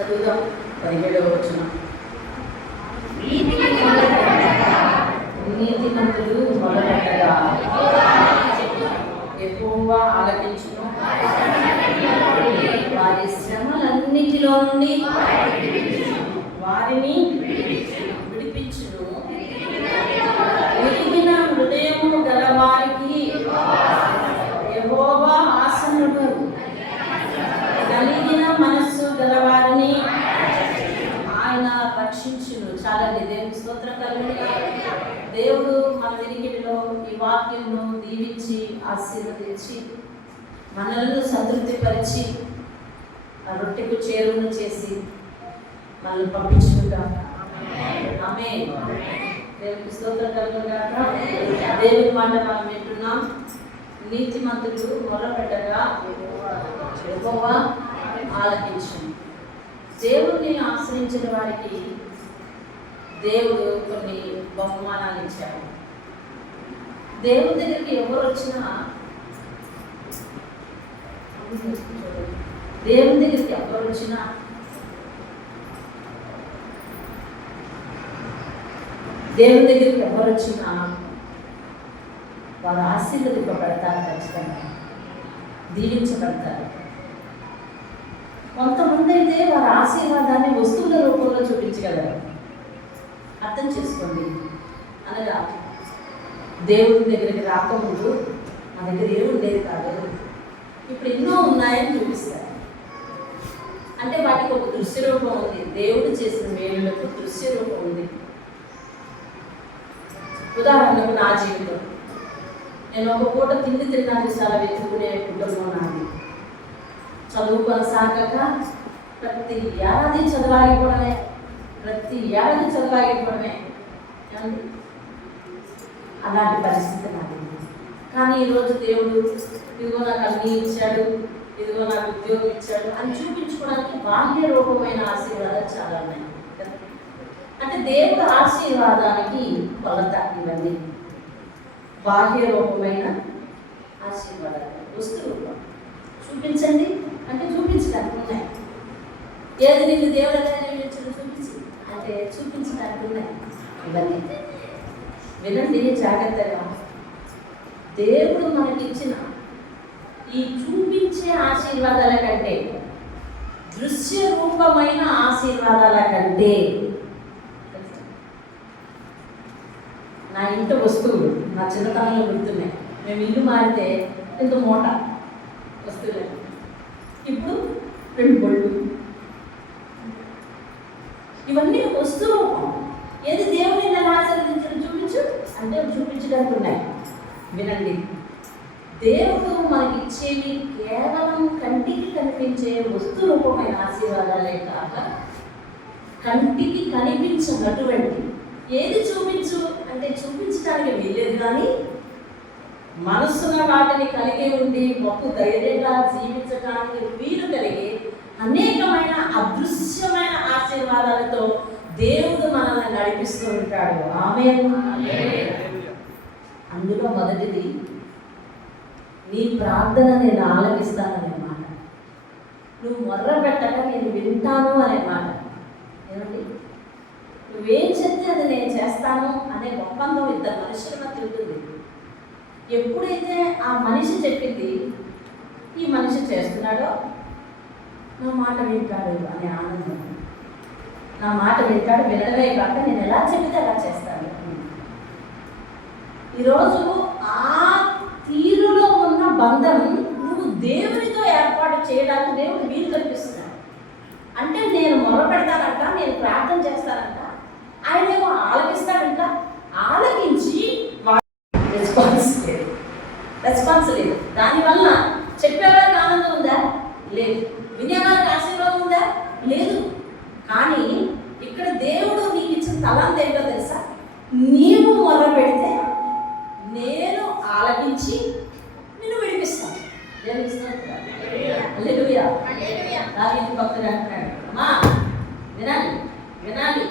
చదువుదాం 17వ వచనం. నీతిమంతులు మొదలెట్టగా యెహోవా ఆలకించును, వారి శ్రమలన్నిటిలో నుండి వారిని విడిపించును. విరిగిన హృదయము గలవారికి యెహోవా ఆసన్నుడు, కలిగిన మనస్సు గలవారిని ఆయన రక్షించును. చాలండి, దేవుని స్తోత్రం కలుగును. దేవుడు మన వెనుకలో ఈ వాక్యంను దీవించి ఆశీర్వదించి మనలను సంతృప్తిపరిచి ఆ రొట్టెకు చేరువను చేసి మనల్ని పంపించుగాక. ఆమేన్. దేవునికి స్తోత్రం కలుగుగాక. దేవుని మాట మనం వింటున్నాం. నీతిమంతులు మొరపెట్టగా యెహోవా ఆలకించును. దేవుణ్ణి ఆశ్రయించిన వారికి దేవుడు కొన్ని బహుమానాలు ఇచ్చాడు. దేవుని దగ్గరికి ఎవరు వచ్చినా, దేవుని దగ్గరికి ఎవరు వచ్చినా దేవుని దగ్గరికి ఎవరు వచ్చినా వారు ఆశీర్వదింపబడతారు, ఖచ్చితంగా దీవించబడతారు. కొంతమంది అయితే వారి ఆశీర్వాదాన్ని వస్తువుల రూపంలో చూపించగలరు. అర్థం చేసుకోండి. అనగా దేవుని దగ్గరికి రాకముందు మా దగ్గర ఏమి ఉండేది కాదు, ఇప్పుడు ఎన్నో ఉన్నాయని చూపిస్తారు. అంటే వాటికి ఒక దృశ్య రూపం ఉంది. దేవుడు చేసిన మేలులకు దృశ్య రూపం ఉంది. ఉదాహరణకు నా జీవితం, నేను ఒక పూట తిండి తినడానికి చాలా వెతుకునే కుటుంబం నాది. చదువు కొనసాగక ప్రతి ఏడాది చదువాగిపోవడమే, అలాంటి పరిస్థితి నాది. కానీ ఈరోజు దేవుడు ఇదిగో నాకు అన్నీ ఇచ్చాడు, ఇదిగో నాకు ఉద్యోగం ఇచ్చాడు అని చూపించుకోవడానికి బాహ్య రూపమైన ఆశీర్వాదాలు చాలా ఉన్నాయి. అంటే దేవుడు ఆశీర్వాదానికి కొలత ఇవన్నీ బాహ్య రూపమైన ఆశీర్వాదాలు. వస్తు రూపం చూపించండి అంటే చూపించడానికి ఉన్నాయి. ఏది నీకు దేవుడు ఎలా చూపించడం చూపించి అంటే చూపించడానికి ఉన్నాయి. ఇవన్నీ వినండి జాగ్రత్తగా. దేవుడు మనకిచ్చిన ఈ చూపించే ఆశీర్వాదాల కంటే, దృశ్య రూపమైన ఆశీర్వాదాల కంటే, నా ఇంటి వస్తువులు నా చిన్నతనంలో గుర్తున్నాయి. మేము ఇల్లు మారితే ఇంత మూట వస్తువులే, ఇప్పుడు 2 బళ్ళు. ఇవన్నీ వస్తు రూపం. ఏది దేవుని నన్ను ఆశీర్వదించడం చూపించు అంటే చూపించడానికి ఉన్నాయి. వినండి, దేవుడు మనకి ఇచ్చేవి కేవలం కంటికి కనిపించే వస్తు రూపమైన ఆశీర్వాదాలే కాక, కంటికి కనిపించినటువంటి ఏది చూపించు అంటే చూపించడానికి వీలేదు, కానీ మనస్సున వాటిని కలిగి ఉండి గొప్ప ధైర్యంగా జీవించడానికి వీలు కలిగి అనేకమైన అదృశ్యమైన ఆశీర్వాదాలతో దేవుడు మనల్ని నడిపిస్తూ ఉంటాడు. ఆమేన్. అందులో మొదటిది, నీ ప్రార్థన నేను ఆలకిస్తాననే మాట. నువ్వు మొర్ర పెట్టక నేను వింటాను అనే మాట. ఏమండి, నువ్వేం చెప్తే అది నేను చేస్తాను అనే ఒప్పందం ఇద్దరు మనుషుల మధ్య ఉంటుంది. ఎప్పుడైతే ఆ మనిషి చెప్పింది ఈ మనిషి చేస్తున్నాడో, నా మాట వింటాడు అనే ఆనందం. నా మాట వింటాడు, వినడమే కాక నేను ఎలా చెప్తే అలా చేస్తాను. ఈరోజు ఆ తీరులో ఉన్న బంధం నువ్వు దేవునితో ఏర్పాటు చేయడానికి దేవుడు వీలు కల్పిస్తున్నాడు. అంటే నేను మొర పెడతానంట, నేను ప్రార్థన చేస్తానంట, ఆయనేమో ఆలకిస్తాడంట. ఆలకించి రెస్పాన్స్ లేదు. దానివల్ల చెప్పేవారికి ఆనందం ఉందా? లేదు. వినేవారికి ఆశీర్వాదం ఉందా? లేదు. కానీ ఇక్కడ దేవుడు నీకు ఇచ్చిన తలాంత ఏంటో తెలుసా? నీవు మొర్ర పెడితే నేను ఆలకించి నిన్ను విడిపిస్తాను. హల్లెలూయా. దావీదు భక్తుడు అంటున్నాడు, అమ్మా వినాలి వినాలి,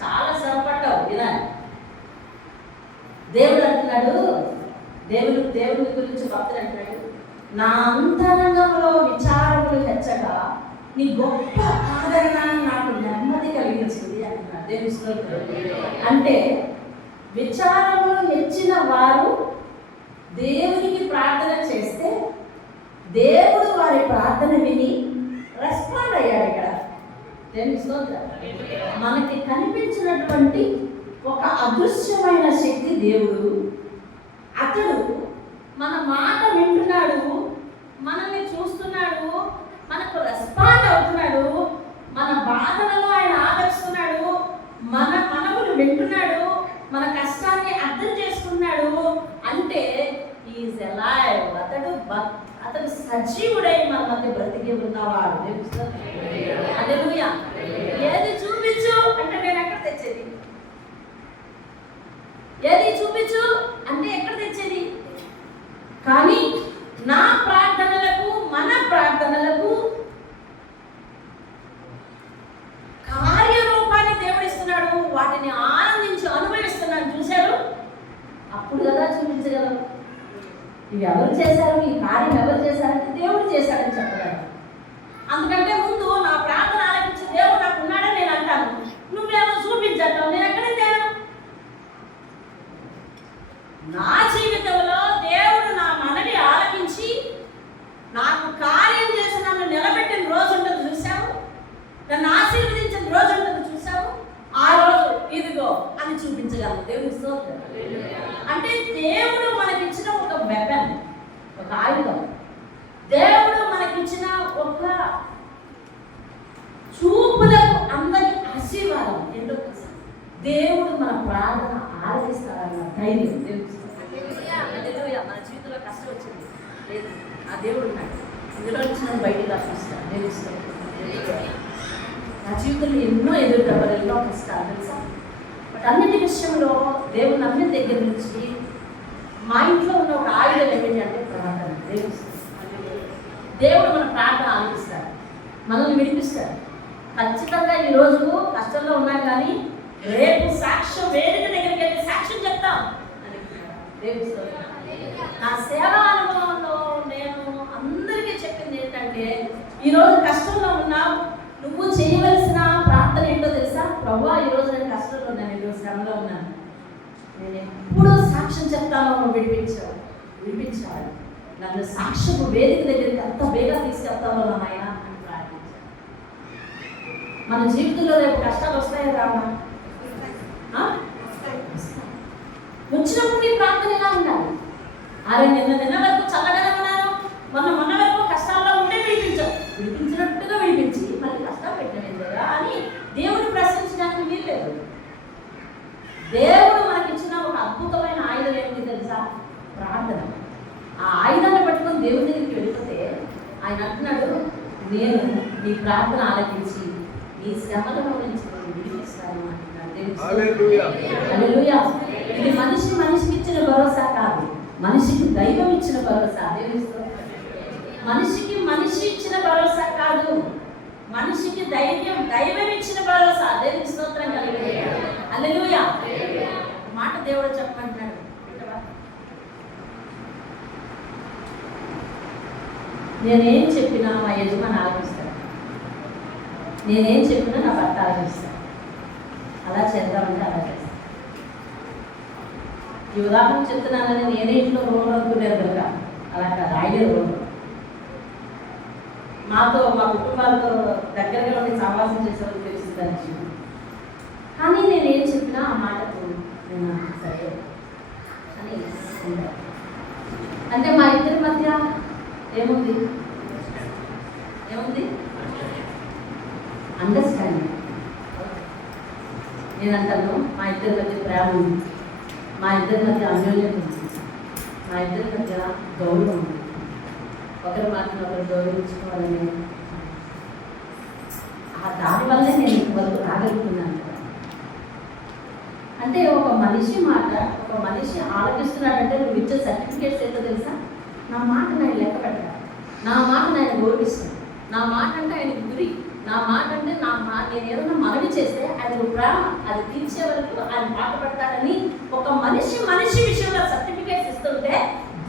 చాలా శ్రమపడ్డావు, వినాలి. దేవుడు అంటున్నాడు, దేవుని గురించి భక్తుడు అంటున్నాడు, నా అంతరంగంలో విచారములు హెచ్చగా నీ గొప్ప ఆదరణ నాకు నెమ్మది కలిగించింది అంటున్నాడు. దేవుని స్తోత్రం. అంటే విచారములు హెచ్చిన వారు దేవునికి ప్రార్థన చేస్తే దేవుడు వారి ప్రార్థన విని రెస్పాండ్ అయ్యాడు. ఇక్కడ దేవుని స్తోత్రం. మనకి కనిపించినటువంటి ఒక అదృశ్యమైన శక్తి దేవుడు. అతడు మన మాట వింటున్నాడు, మనల్ని చూస్తున్నాడు, మనకు రెస్పాండ్ అవుతున్నాడు, మన బాధలలో ఆయన ఆదరిస్తున్నాడు, మన మనములు వింటున్నాడు, మన కష్టాన్ని అర్థం చేసుకున్నాడు. అంటే ఈజ్ అలైవ్. అతడు సజీవుడై మన మధ్య బ్రతికి ఉన్నవాడు. హల్లెలూయా. ఏది చూపించు అంటే నేను ఎక్కడ తెచ్చేది? ఏది చూపించు అంటే ఎక్కడ తెచ్చేది? కానీ నా ప్రార్థనలకు, మన ప్రార్థనలకు కార్యరూపాన్ని దేవుడు ఇస్తున్నాడు. వాటిని ఆనందించి అనుభవిస్తున్నాడు. చూశారు? అప్పుడు కదా చూపించగలరు. ఇవి ఎవరు చేశారు, ఈ కార్యం ఎవరు చేశారంటే దేవుడు చేశాడని చెప్పగలరు. అందుకంటే ముందు నా ప్రార్థన ఆలకించి దేవుడు నాకు ఉన్నాడని నేను అంటాను. నువ్వేమో చూపించటం నేను ఎక్కడ తేను? నా జీవితంలో దేవుడు నా మనవి ఆలకించి నాకు కార్యం చేసి నన్ను నిలబెట్టిన రోజు ఉంటుంది చూసావు, నన్ను ఆశీర్వదించిన రోజు ఉంటుంది చూసావు. ఆ రోజు ఇదిగో అని చూపించగలను. దేవుని స్తోత్రం. అంటే దేవుడు మనకిచ్చిన ఒక వెపన్, ఒక ఆయుధం. దేవుడు మనకిచ్చిన ఒక చూపులకు అందరి ఆశీర్వాదం. ఎందుకు దేవుడు మన ప్రార్థన ఆరాధిస్తాడన్న ధైర్యం. హల్లెలూయా. మన జీవితంలో కష్టం వచ్చింది లేదు, ఆ దేవుడు ఉన్నాడు. ఇందులో నుంచి బయటికి రాసిస్తాడు. దేవుడు నా జీవితంలో ఎన్నో ఎదుర్కొన్నారు, ఎన్నో కష్టాలు తెలుసా. బట్ అన్నిటి విషయంలో దేవుడు నమ్మిన దగ్గర నుంచి మా ఇంట్లో ఉన్న ఒక ఆయుధం ఏమిటి అంటే ప్రార్థన. దేవుడు మన ప్రార్థన ఆలకిస్తాడు, మనల్ని విడిపిస్తాడు. ఖచ్చితంగా ఈరోజు కష్టంలో ఉన్నాం, కానీ రేపు సాక్ష్యం వేదిక దగ్గరికి వెళ్ళి సాక్ష్యం చెప్తాం. నా సేవా అనుభవంలో నేను అందరికీ చెప్పింది ఏంటంటే, ఈరోజు కష్టంలో ఉన్నావు, నువ్వు చేయవలసిన ప్రార్థన ఏంటో తెలుసా? ప్రభువా, ఈరోజు నేను కష్టంలో ఉన్నాను, ఈరోజు శ్రమలో ఉన్నాను, నేను ఎప్పుడు సాక్ష్యం చెప్తానో నువ్వు విడిపించాలి. నన్ను సాక్ష్యపు వేదిక దగ్గరికి అంత బేగా తీసుకెళ్తానో నాయన అని ప్రార్థించాను. మన జీవితంలో రేపు కష్టాలు వస్తాయా రావా? వచ్చినప్పుడు నీ ప్రార్థన ఎలా ఉండాలి? అరే నిన్న వరకు చల్లగానే ఉన్నాను, మొన్న వరకు కష్టాల్లో ఉంటే విడిపించినట్టుగా విడిపించి మళ్ళీ కష్టాలు పెట్టినదా అని దేవుడు ప్రశ్నించడానికి వీల్లేదు. దేవుడు మనకిచ్చిన ఒక అద్భుతమైన ఆయుధం ఏమిటి తెలుసా? ప్రార్థన. ఆ ఆయుధాన్ని పట్టుకొని దేవుడి దగ్గరికి వెళ్ళిపోతే ఆయన అంటున్నాడు, నేను నీ ప్రార్థన ఆలకించి నీ శ్రమలను నుంచి విడిపిస్తాను అంటున్నాడు. హల్లెలూయా. ఇది మనిషికి ఇచ్చిన భరోసా కాదు, మనిషికి దైవం ఇచ్చిన భరోసా. మనిషి ఇచ్చిన భరోసా కాదు, మనిషికి దైవం ఇచ్చిన భరోసా. దేవుని స్తోత్రం కలుగుతుంది. హల్లెలూయా. మాట దేవుడు చెప్పమంటున్నాడు. నేనేం చెప్పినా మా యజమాని ఆలోచిస్తాడు, నేనేం చెప్పినా నా భర్త ఆలోచిస్తాడు. అలా చేద్దామంటే అలా చేస్తాను. ఈ ఉదాహరణ చెప్తున్నానని నేనే ఇంట్లో రోడ్డు అనుకునేది కనుక అలా కాదు, ఆయనే రోడ్డు. మాతో మా కుటుంబాలతో దగ్గరగా ఉండి సహవాసం చేసేవాళ్ళు తెలిసిందని. కానీ నేనేం చెప్పినా ఆ మాటకు నేను సరే అని అంటే మా ఇద్దరి మధ్య ఏముంది అండర్స్టాండింగ్. నేనంటాను మా ఇద్దరి మధ్య ప్రేమ ఉంది, మా ఇద్దరి మధ్య అన్యోన్యత ఉంది, మా ఇద్దరి మధ్య గౌరవం ఉంది. ఒకరి మాత్రం ఒకరు గౌరవించుకోవాలని దానివల్లే నేను ఇంతవరకు రాగలుగుతున్నాను. అంటే ఒక మనిషి మాట ఒక మనిషి ఆలోచిస్తున్నాడంటే నువ్వు ఇచ్చే సర్టిఫికేట్స్ ఏంటో తెలుసా? నా మాట నేను లెక్క పెట్టాను, నా మాట నేను గౌరవిస్తాను, నా మాట అంటే ఆయనకి గురి, నా మాట అంటే నేను ఏదైనా మనవి చేస్తే ఆయన ప్రేమ అది తీర్చే వరకు ఆయన మాట పెడతాడని ఒక మనిషి విషయంలో సర్టిఫికేట్స్ ఇస్తుంటే,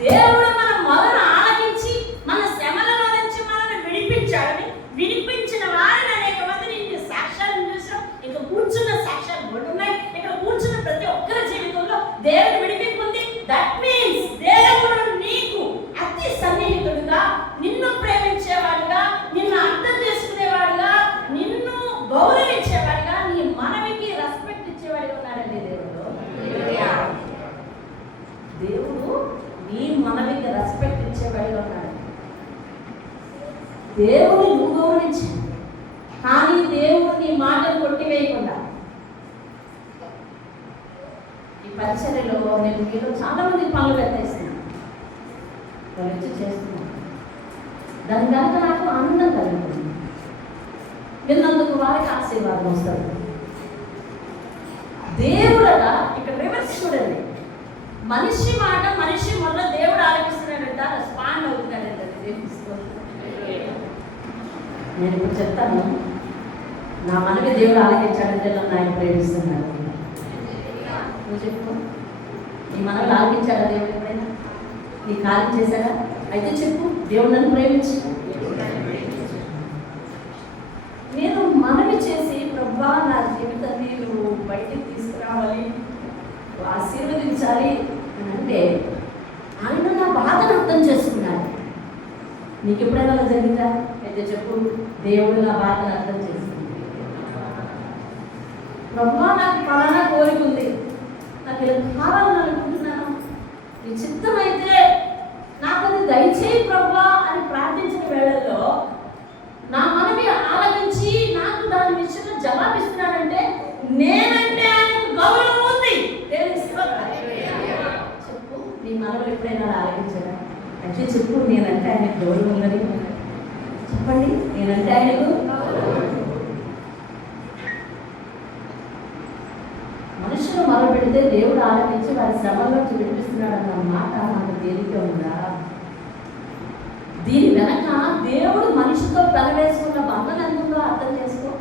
దేవుడు మన మొదలు ఆలకించి మన శ్రమల నుంచి మనల్ని విడిపించాడని, విడిపించిన దేవుని నువ్వు గౌరవించాలి. కానీ దేవుడు నీ మాటలు కొట్టివేయకుండా ఈ పరిచర్యలో నేను మీలో చాలా మంది పనులు పెట్టేస్తున్నాను, వాళ్ళు వచ్చి చేస్తున్నాను. దాని కనుక నాకు ఆనందం కలుగుతుంది. విన్నందుకు వారికి ఆశీర్వాదం వస్తుంది. దేవుడట ఇక్కడ రివర్స్ చూడండి, మనిషి మాట మనిషి మొన్న దేవుడు ఆలోచిస్తున్నాడంట, రెస్పాండ్ అవుతున్నాడంట. నేను ఇప్పుడు చెప్తాను, నా మనకి దేవుడు ఆలకించాడంటే నన్ను ఆయన ప్రేమిస్తున్నాడు. నువ్వు చెప్పు, నీ మనవి ఆలకించాడా దేవుడు? ఎప్పుడైనా నీ కార్యం చేశాడా? అయితే చెప్పు, దేవుడు నన్ను ప్రేమించి. నేను మనవి చేసి, ప్రభా నా జీవితాన్ని నువ్వు బయటికి తీసుకురావాలి, ఆశీర్వదించాలి అని అంటే ఆయన నా బాధను అర్థం చేసుకున్నాడు. నీకు ఎప్పుడైనా అలా జరిగిందా? అయితే చెప్పు, దేవుడు నా బాధను అర్థం చేసుకున్నాడు. ప్రభా నాకు ఫలానా కోరిక ఉంది, నాకు ఇలా కావాలని అనుకుంటున్నాను, నీ చిత్తం అయితే నాకు అది దయచేయి ప్రభా అని ప్రార్థించిన వేళల్లో నా మనవి ఆలకించి నాకు దాని విషయంలో జవాబిస్తున్నాడంటే నేనంటే ఆయనకు గౌరవం ఉంది. చెప్పు, నీ మనవులు ఎప్పుడైనా ఆలకించారా? అంటే చెప్పు, నేనంటే ఆయనకు గౌరవం ఉందని చెప్పండి. నేనంటే ఆయనకు మనుషులు మొదలుపెడితే దేవుడు ఆలకించి వారి శ్రమంలో విడిపిస్తున్నాడు అన్న మాట నాకు తేలిక ఉందా? దీని వెనక దేవుడు మనిషితో పెనవేసుకున్న బంధం ఎందుకో అర్థం చేసుకో.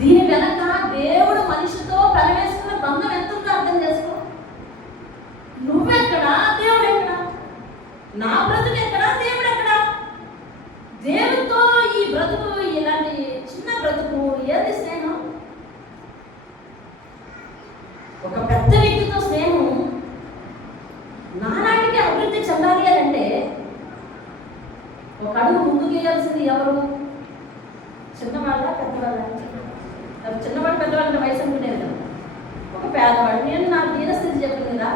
దీని వెనక దేవుడు మనిషితో పెనవేసుకున్న బంధం ఎందుకో అర్థం చేసుకో. నువ్వెక్కడా, దేవుడు ఎక్కడా? నా బ్రతుకు ఎక్కడా, దేవుడు ఎక్కడా? దేవుడితో ఈ బ్రతుకు, ఇలాంటి చిన్న బ్రతుకు ఏది స్నేహం? ఒక పెద్ద వ్యక్తితో స్నేహం నానాటికి అభివృద్ధి చెందాలి అని అంటే ఒక అడుగు ముందుకు వేయాల్సింది ఎవరు? చిన్నవాళ్ళ పెద్దవాళ్ళ? చిన్నవాడు పెద్దవాళ్ళ వయసు అనుకునేది కదా. ఒక పేదవాడు, నేను నా దీనస్థితి చెప్పిన కదా.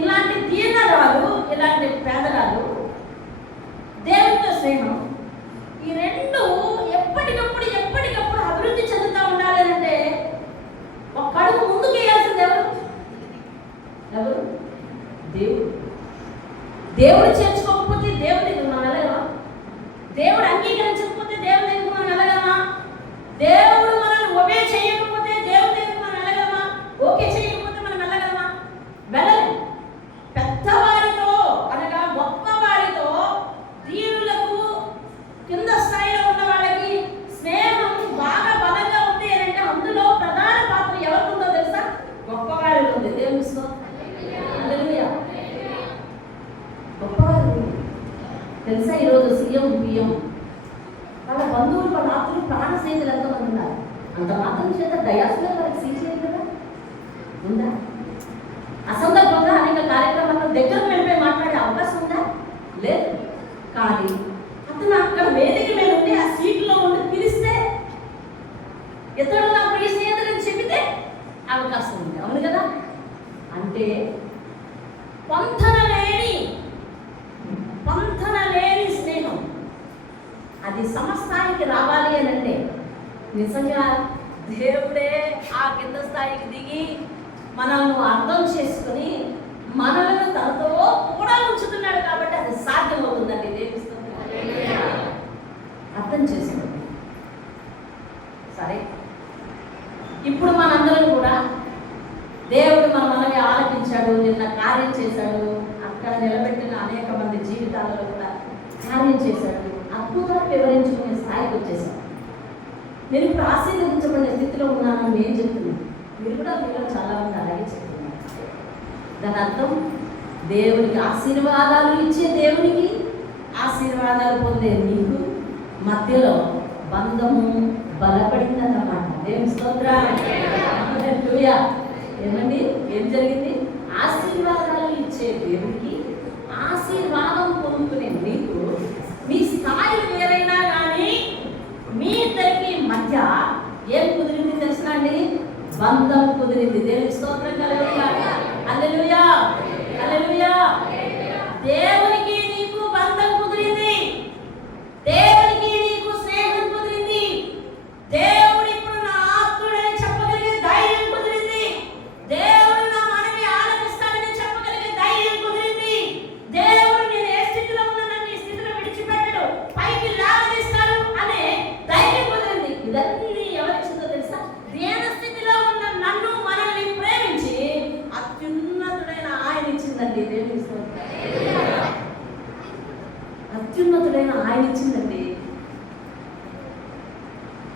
ఇలాంటి దీనరాలు, ఇలాంటి పేదరాలు, దేవుడితో స్నేహం, ఈ రెండు ఎప్పటికప్పుడు అభివృద్ధి చెందుతూ ఉండాలి అంటే ఒక అడుగు ముందుకు వేయాల్సింది ఎవరు? దేవుడు. దేవుడు చేర్చుకోకపోతే దేవుడి దగ్గర మనం వెళ్ళగలమా? దేవుడు అంగీకరించకపోతే దేవుడి దగ్గర మనం వెళ్ళగలమా? దేవుడు మనల్ని ఒకే చేయకపోతే దేవుడి దగ్గర మనం వెళ్ళగలమా? ఓకే చేయకపోతే మనం వెళ్ళగలమా? వెళ్ళలేం. పెద్దవారితో అనగా గొప్పవారితో, దీనులకు, కింద స్థాయిలో ఉన్న వాళ్ళకి స్నేహం బాగా బలంగా ఉంది అని అంటే అందులో ప్రధాన పాత్ర ఎవరికి ఉందో తెలుసా? గొప్పవారిలో ఉంది. దేవుని స్తోత్రం. గొప్పవారు తెలుసా? ఈరోజు సీఎం, పిఎం, వాళ్ళ బంధువులు, వాళ్ళ ఆత్మలు, ప్రాణ స్నేహితులు ఎంతమంది ఉన్నారు. అంత మాత్రం చేత దయాసులో వాళ్ళకి సీజేది కదా ఉందా? అసందర్భంగా అనేక కార్యక్రమాల్లో దగ్గరకు వెళ్ళిపోయి మాట్లాడే అవకాశం ఉందా? లేదు. కానీ అతను అక్కడ వేదిక మీద ఉండి ఆ సీట్లో ఉండి పిలిస్తే, ఇతడు నా ప్రియ స్నేహితులని చెప్పితే అవకాశం ఉంది. అవును కదా? అంటే పొంతన లేని స్నేహం అది సమస్థాయికి రావాలి అని అంటే నిజంగా దేవుడే ఆ కింద స్థాయికి దిగి మనల్ని అర్థం చేసుకుని మనల్ని తనతో కూడా ఉంచుతున్నాడు కాబట్టి అది సాధ్యం అవుతుందండి. దేవుని అర్థం చేసుకోండి. సరే, ఇప్పుడు మనందరం కూడా దేవుడు మనల్ని ఆలకించాడు, నిన్న కార్యం చేశాడు, అక్కడ నిలబెట్టిన అనేక మంది జీవితాలలో కూడా కార్యం చేశాడు, అద్భుతాలు వివరించుకునే స్థాయికి వచ్చేసాడు. నేను ఇప్పుడు ఆశీర్వదించబడిన స్థితిలో ఉన్నానని నేను చెప్తున్నాను. మీరు కూడా మీలో చాలా మంది అలాగే చెప్తున్నారు. దాని అర్థం దేవునికి ఆశీర్వాదాలు ఇచ్చే దేవునికి, ఆశీర్వాదాలు పొందే నీకు మధ్యలో బంధము బలపడిందన్నమాట. దేవుని స్తోత్రం. హల్లెలూయా. ఏమండి, ఏం జరిగింది? ఆశీర్వాదాలు ఇచ్చే దేవునికి, ఆశీర్వాదం పొందుకునే నీకు, మీ స్థాయిలు వేరైనా కానీ మీ ఇద్దరికి మధ్య ఏం కుదిరింది తెలుసునా అండి? బంధం కుదిరింది. దేవుని స్తోత్రం. హల్లెలూయా. హల్లెలూయా. దేవునికి నీకు బంధం కుదిరింది. అత్యున్నతుడైన ఆయన ఇచ్చిందండి.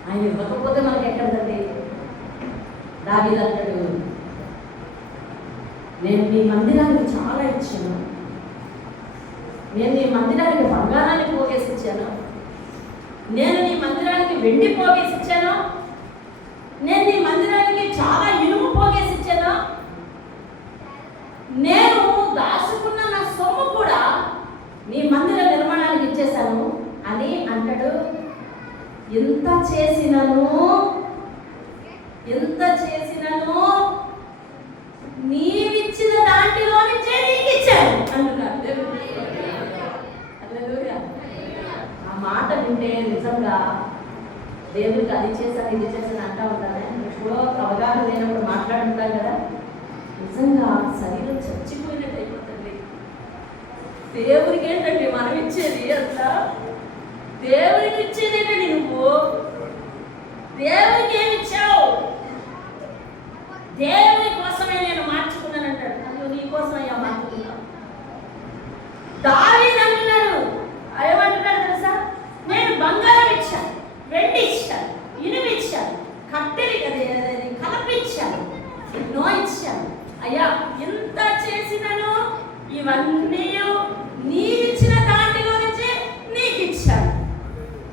ఆయన ఇవ్వకపోతే మనకి ఎక్కడదండి? దావీదు అంటాడు, నేను నీ మందిరానికి చాలా ఇచ్చాను, నేను నీ మందిరానికి బంగారాన్ని పోగేసి ఇచ్చాను, నేను నీ మందిరానికి వెండి పోగేసి ఇచ్చాను, నేను నీ మందిరానికి చాలా ఇనుము పోగేసి ఇచ్చాను, నేను దాచుకున్న నా సొమ్ము కూడా నీ మందిర నిర్మాణానికి ఇచ్చేశాను అని అంటాడు. ఎంత చేసినను నీవిచ్చిన దాంట్లో నుంచే నీకు ఇచ్చాను అంటున్నాడు. ఆ మాట వింటే నిజంగా దేవుడికి అది చేశాను ఇది చేశాను అంటా ఉంటాను. ఎప్పుడో అవగాహన లేనప్పుడు మాట్లాడుతుంటాం కదా, నిజంగా శరీరం చచ్చిపోయినట్టు అయిపోతుంది. దేవుడికి ఏంటంటే మనం ఇచ్చేది అట్లా, దేవుడికి ఇచ్చేది ఏంటండి? నువ్వు దేవుడికి ఏమి ఇచ్చావు? దేవుని కోసమే నేను మార్చుకున్నాను అంటాడు. అయ్యో నీ కోసం అయ్యా మార్చుకున్నావు. దావీదు అంటున్నాడు, ఏమంటున్నాడు తెలుసా? నేను బంగారం ఇచ్చాను, వెండి ఇచ్చాను, ఇనుము ఇచ్చాను, కట్టెలి కలపిచ్చాను, ఎన్నో ఇచ్చాను. అయ్యా ఎంత చేసినాను ఇవన్నీ నీవిచ్చిన దాంట్లో నుంచి నీకు ఇచ్చాను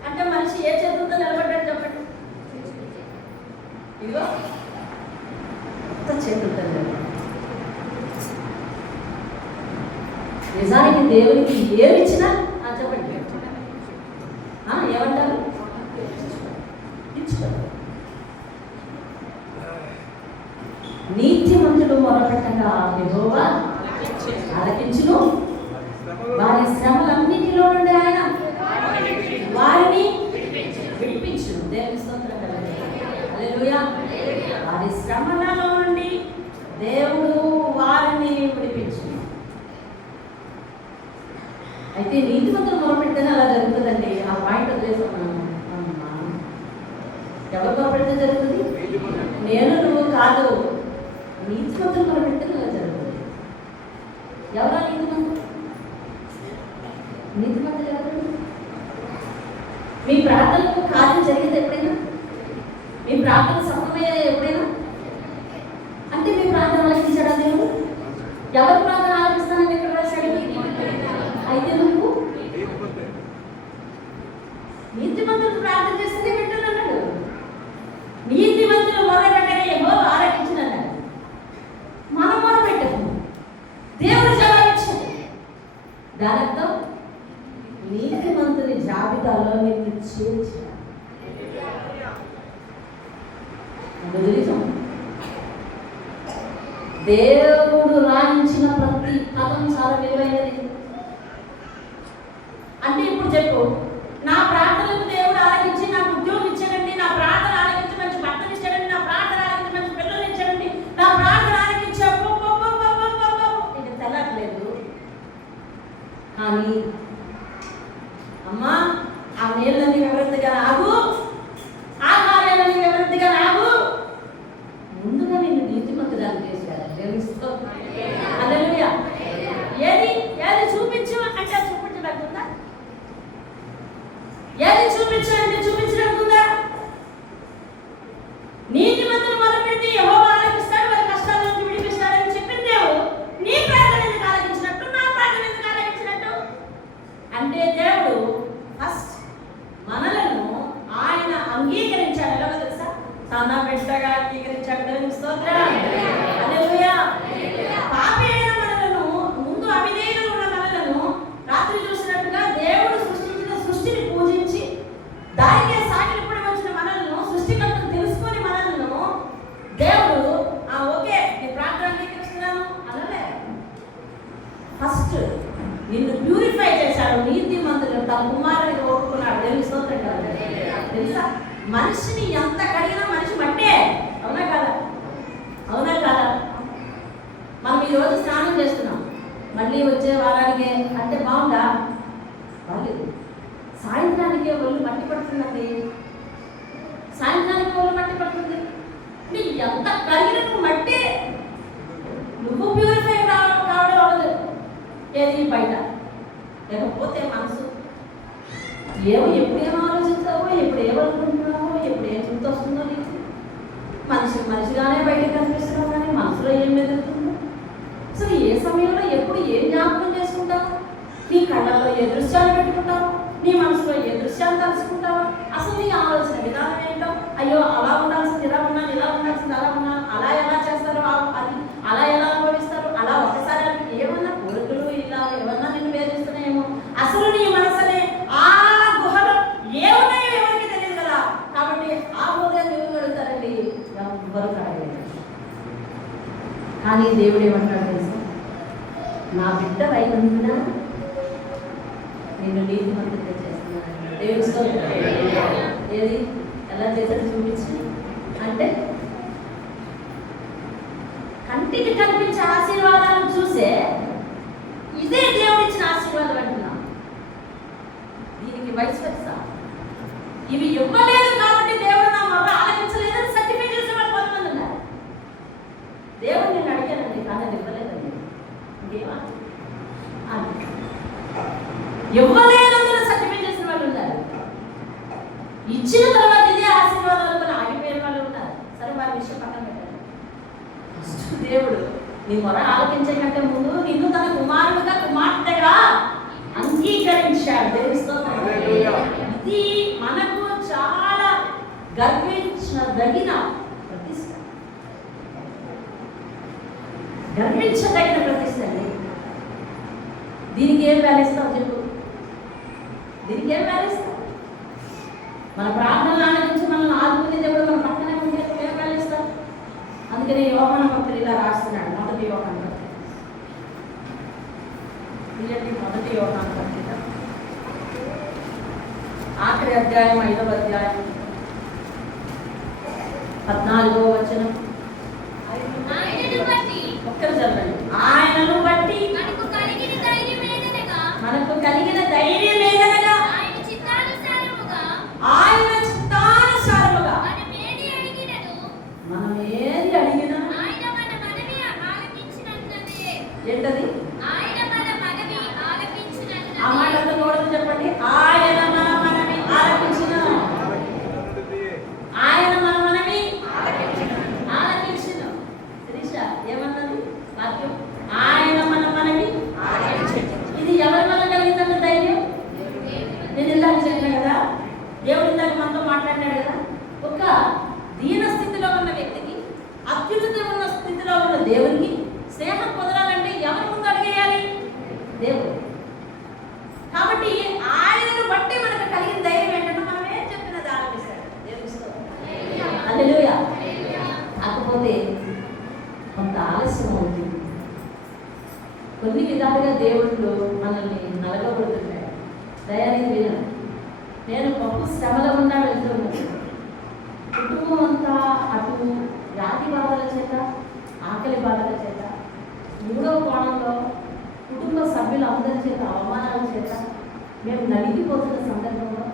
అంటే మనిషి ఏ చేతులతో నిలబడ్డాడు చెప్పండి? ఇదిగో చేతులతో నిజానికి దేవునికి ఏమి ఇచ్చినా చెప్పండి ఏమంటారు? ఇచ్చుకోండి. నీతిమంతుడు మొరపెట్టగా యెహోవా ఆలకించును, వారి శ్రమలన్నిటిలో నుండి ఆయన వారిని విడిపించును. దేవుని స్తోత్రం హల్లెలూయా. వారి శ్రమలలో నుండి దేవుడు వారిని విడిపించును. అయితే నీతిమంతులు మొరపెడితేనే అలా జరుగుతుందండి. ఆ పాయింట్ వదిలేసుకున్నాను. ఎవరు మొరపెడితే జరుగుతుంది? నేను నువ్వు కాదు, నీతిమంతులు మొరపెడితేనే అలా జరుగుతుంది. ఎవరా నీతిమంతులు? నీతిమంతులు ఎవరు? మీ ప్రార్థనకు కార్యం జరిగింది ఎప్పుడైనా? మీ ప్రార్థన సఫలమయ్యేది ఎప్పుడైనా? అంటే మీ ప్రార్థన ఆలకించడా దేవుడు? ఎవరు ప్రార్థన ఆలకిస్తానని ఇక్కడ రాశాడు? అయితే నువ్వు నీతిమంతులు ప్రార్థన చేస్తే వింటున్నాడు. నీతిమంతులు మొరపెట్టగా యెహోవా ఆలకించునన్నాడు. మనం మొరపెట్టము, దేవుడు జవాబిచ్చాడు. దాని అర్థం నీతిమంతుని జాబితాలో నీకు చేర్చాడు. దేవుడు రాయించిన ప్రతి పదం చాలా విలువైనది. అంటే ఇప్పుడు చెప్పు, నా ప్రార్థనకు దేవుడు ఆలకించి నాకు ఉద్యోగం ఇచ్చాడండి, నా ప్రార్థన ఆలకించి మంచి భర్తను ఇచ్చాడండి, నా ప్రార్థన ఆలకించి మంచి పిల్లలు ఇచ్చాడండి, నా ప్రార్థన ఆలకించి ఇది తెలట్లేదు. కానీ అమ్మా ఆ నీళ్ళని వివరంగా ఆగు, ఆ కార్యాలని వివరంగా ఆగు, ముందుగా నిన్ను నీతిమంతురాలు చేశాడు. హల్లెలూయా. ఏది ఏది చూపించు అంటే చూపించలేకుందా? ఏది చూపించు అంటే చూపించలేకుందా? నీతిమంతులు మొదలుపెడితే యెహోవా ఆలకిస్తాడు, వారి కష్టాల నుంచి విడిపిస్తాడని చెప్పిన దేవుడు నీ ప్రార్థన ఎందుకు ఆలకించినట్టు, నా ప్రార్థన ఎందుకు ఆలకించినట్టు? అంటే దేవుడు ఫస్ట్ మనలను ఆయన అంగీకరించాడు. ఎలా తెలుసా? తన బిడ్డగా అంగీకరించాడు. దేవునికి స్తోత్రం. హల్లెలూయా. పాపి అయిన మనలను, ముందు అవిధేయులు ఉన్న మనలను రాత్రి చూసినట్టుగా దేవుడు సృష్టించిన సృష్టిని పూజించి దానికే సాగిలపడి వచ్చిన మనలను, సృష్టికర్తను తెలుసుకొని మనలను దేవుడు ఓకే నీ ప్రార్థన అంగీకరిస్తున్నాను అనలే. ఫస్ట్ నిన్ను ప్యూరిఫై చేశాడు. నీతిమంతులు తన కుమారుడిని ఒప్పుకున్నాడు. దేవుని స్తోత్రం కదా. తెలుసా? మనిషిని ఎంత కడిగినా మనిషి మట్టే. అవునా కదా? అవునా కదా? మనం ఈరోజు స్నానం చేస్తున్నాం, మళ్ళీ వచ్చే వారానికి అంటే బాగుందా? బాగలేదు. సాయంత్రానికి ఒళ్ళు మట్టి పడుతుందండి. సాయంత్రానికి ఒళ్ళు మట్టి పడుతుంది. నీ ఎంత కడిగినట్టు మట్టి, నువ్వు ప్యూరిఫై కావడం అవ్వదు. ఏది బయట, లేకపోతే మనసు ఎప్పుడేం ఆలోచిస్తావో, ఎప్పుడు ఏమనుకుంటున్నావో, ఎప్పుడు ఏం గుర్తొస్తుందో నీకు. మనిషిగానే బయటకు కనిపిస్తున్నావు, కానీ మనసులో ఏం మెదులుతుందో. అసలు ఏ సమయంలో ఎప్పుడు ఏం జ్ఞాపకం చేసుకుంటావు? నీ కళ్ళల్లో ఏ దృశ్యాలు పెట్టుకుంటావు? నీ మనసులో ఏ దృశ్యాలు తలుచుకుంటావా? అసలు నీ ఆలోచన విధానం ఏంటో? అయ్యో అలా ఉండాల్సింది ఇలా ఉన్నాను, ఇలా ఉండాల్సింది అలా ఉన్నాను, అలా ఎలా చేస్తారో అది అలా ఎలా అనుభవిస్తారు, అలా ఒకసారి ఏమన్నా కోరికలు ఇలా ఏమన్నా నిన్ను వేధిస్తున్నాయేమో. అసలు నీ మనసునే ఆ గుహలో ఏమున్నాయో ఎవరికి తెలియదు కదా. కాబట్టి ఆ హృదయం దేవుడు అడుగుతారండి, ఎవరు కాలేదు. కానీ దేవుడు ఏమంటాడు తెలుసా? నా బిడ్డ అయినందున నేను నీతిమంతుడిగా చేస్తున్నాను. దేవుడు ఏది ఎలా చేశాడు చూపించి అంటే, కంటికి కనిపించే ఆశీర్వాదాలను చూసే ఇదే దేవుడు ఇచ్చిన ఆశీర్వాదం అంటున్నా. దీనికి వయసు వచ్చా ఇవి ఇవ్వలేదు కాబట్టి దేవుడు నా మొర ఆలకించలేదని సర్టిఫికేట్ చేసే వాళ్ళు కొంతమంది ఉన్నారు. దేవుడు నేను అడిగానండి కానీ అది ఇవ్వలేదండి. ఇంకేమా ఇవ్వలేనందున సర్టిఫికేట్ చేసిన వాళ్ళు ఉన్నారు. ఇచ్చిన తర్వాత ఇదే ఆశీర్వాదాలు కూడా ఆగిపోయిన వాళ్ళు ఉన్నారు. సరే వారి విషయం పక్కన పెట్టండి. దేవుడు నీ మొర ఆలకించే కంటే ముందు నిన్ను తన కుమారుడుగా కుమార్తెగా అంగీకరించాడు. ఇది మనకు చాలా గర్వించదగిన ప్రతిష్ట. గర్వించదగిన ప్రతిష్ట అండి. దీనికి ఏం వేలిస్తావు చెప్పు? దీనికి ఏం వేలిస్తావు? మన ప్రార్థనలు ఆనందించి మనల్ని ఆదుకునే దేవుడు మన పక్కనే ఉంటే ఏం వేలిస్తావు? అందుకని యోహాను భక్తుడు ఇలా రాస్తున్నాడు. మొదటి యోహాను పత్రిక, మొదటి యోహాను పత్రిక ఆఖరి అధ్యాయం 5వ అధ్యాయం 14వ వచనం. ఒక్కరు చదవండి. ఆయనను బట్టి మనకు కలిగిన ధైర్యం ఏదనగా ఆయన చిత్తానుసారముగా మనం ఏది అడిగినా ఏంటది? ఆ మాటతో కూడా చెప్పండి. ఆయన మన మనవి ఆలకించిన. ఆయన మన మనవి ఆలకించిన. శిరీష ఏమన్నది వాక్యం? ఆయన మన మనవి. ఇది ఎవరి వల్ల కలిగిందన్న ధైర్యం? నేను ఇందాక చెప్పాను కదా, దేవుడు ఇందాక మనతో మాట్లాడినాడు కదా. ఒక దీన స్థితిలో ఉన్న వ్యక్తికి, అత్యున్నత ఉన్న స్థితిలో ఉన్న దేవునికి స్నేహం కుదరాలంటే ఎవరి ముందు అడిగేయాలి? దేవుడు. కాబట్టి ఆయనను బట్టి మనకు కలిగిన ధైర్యం ఏంటంటే మనం ఏం చెప్పినది ఆలోచిస్తాడు దేవుడు. హల్లెలూయా. కాకపోతే కొంత ఆలస్యం అవుతుంది. కొన్ని విధాలుగా దేవుళ్ళు మనల్ని నలగబడుతున్నాడు. దయానికి వినను. నేను గొప్ప శ్రమలో ఉన్నా వెళ్తున్నాను. కుటుంబం అంతా అటు వ్యాధి బాధల చేత, ఆకలి బాధల చేత, మూడవ కోణంలో కుటుంబ సభ్యులందరి చేత అవమానాల చేత మేము నలిగిపోతున్న సందర్భంలో,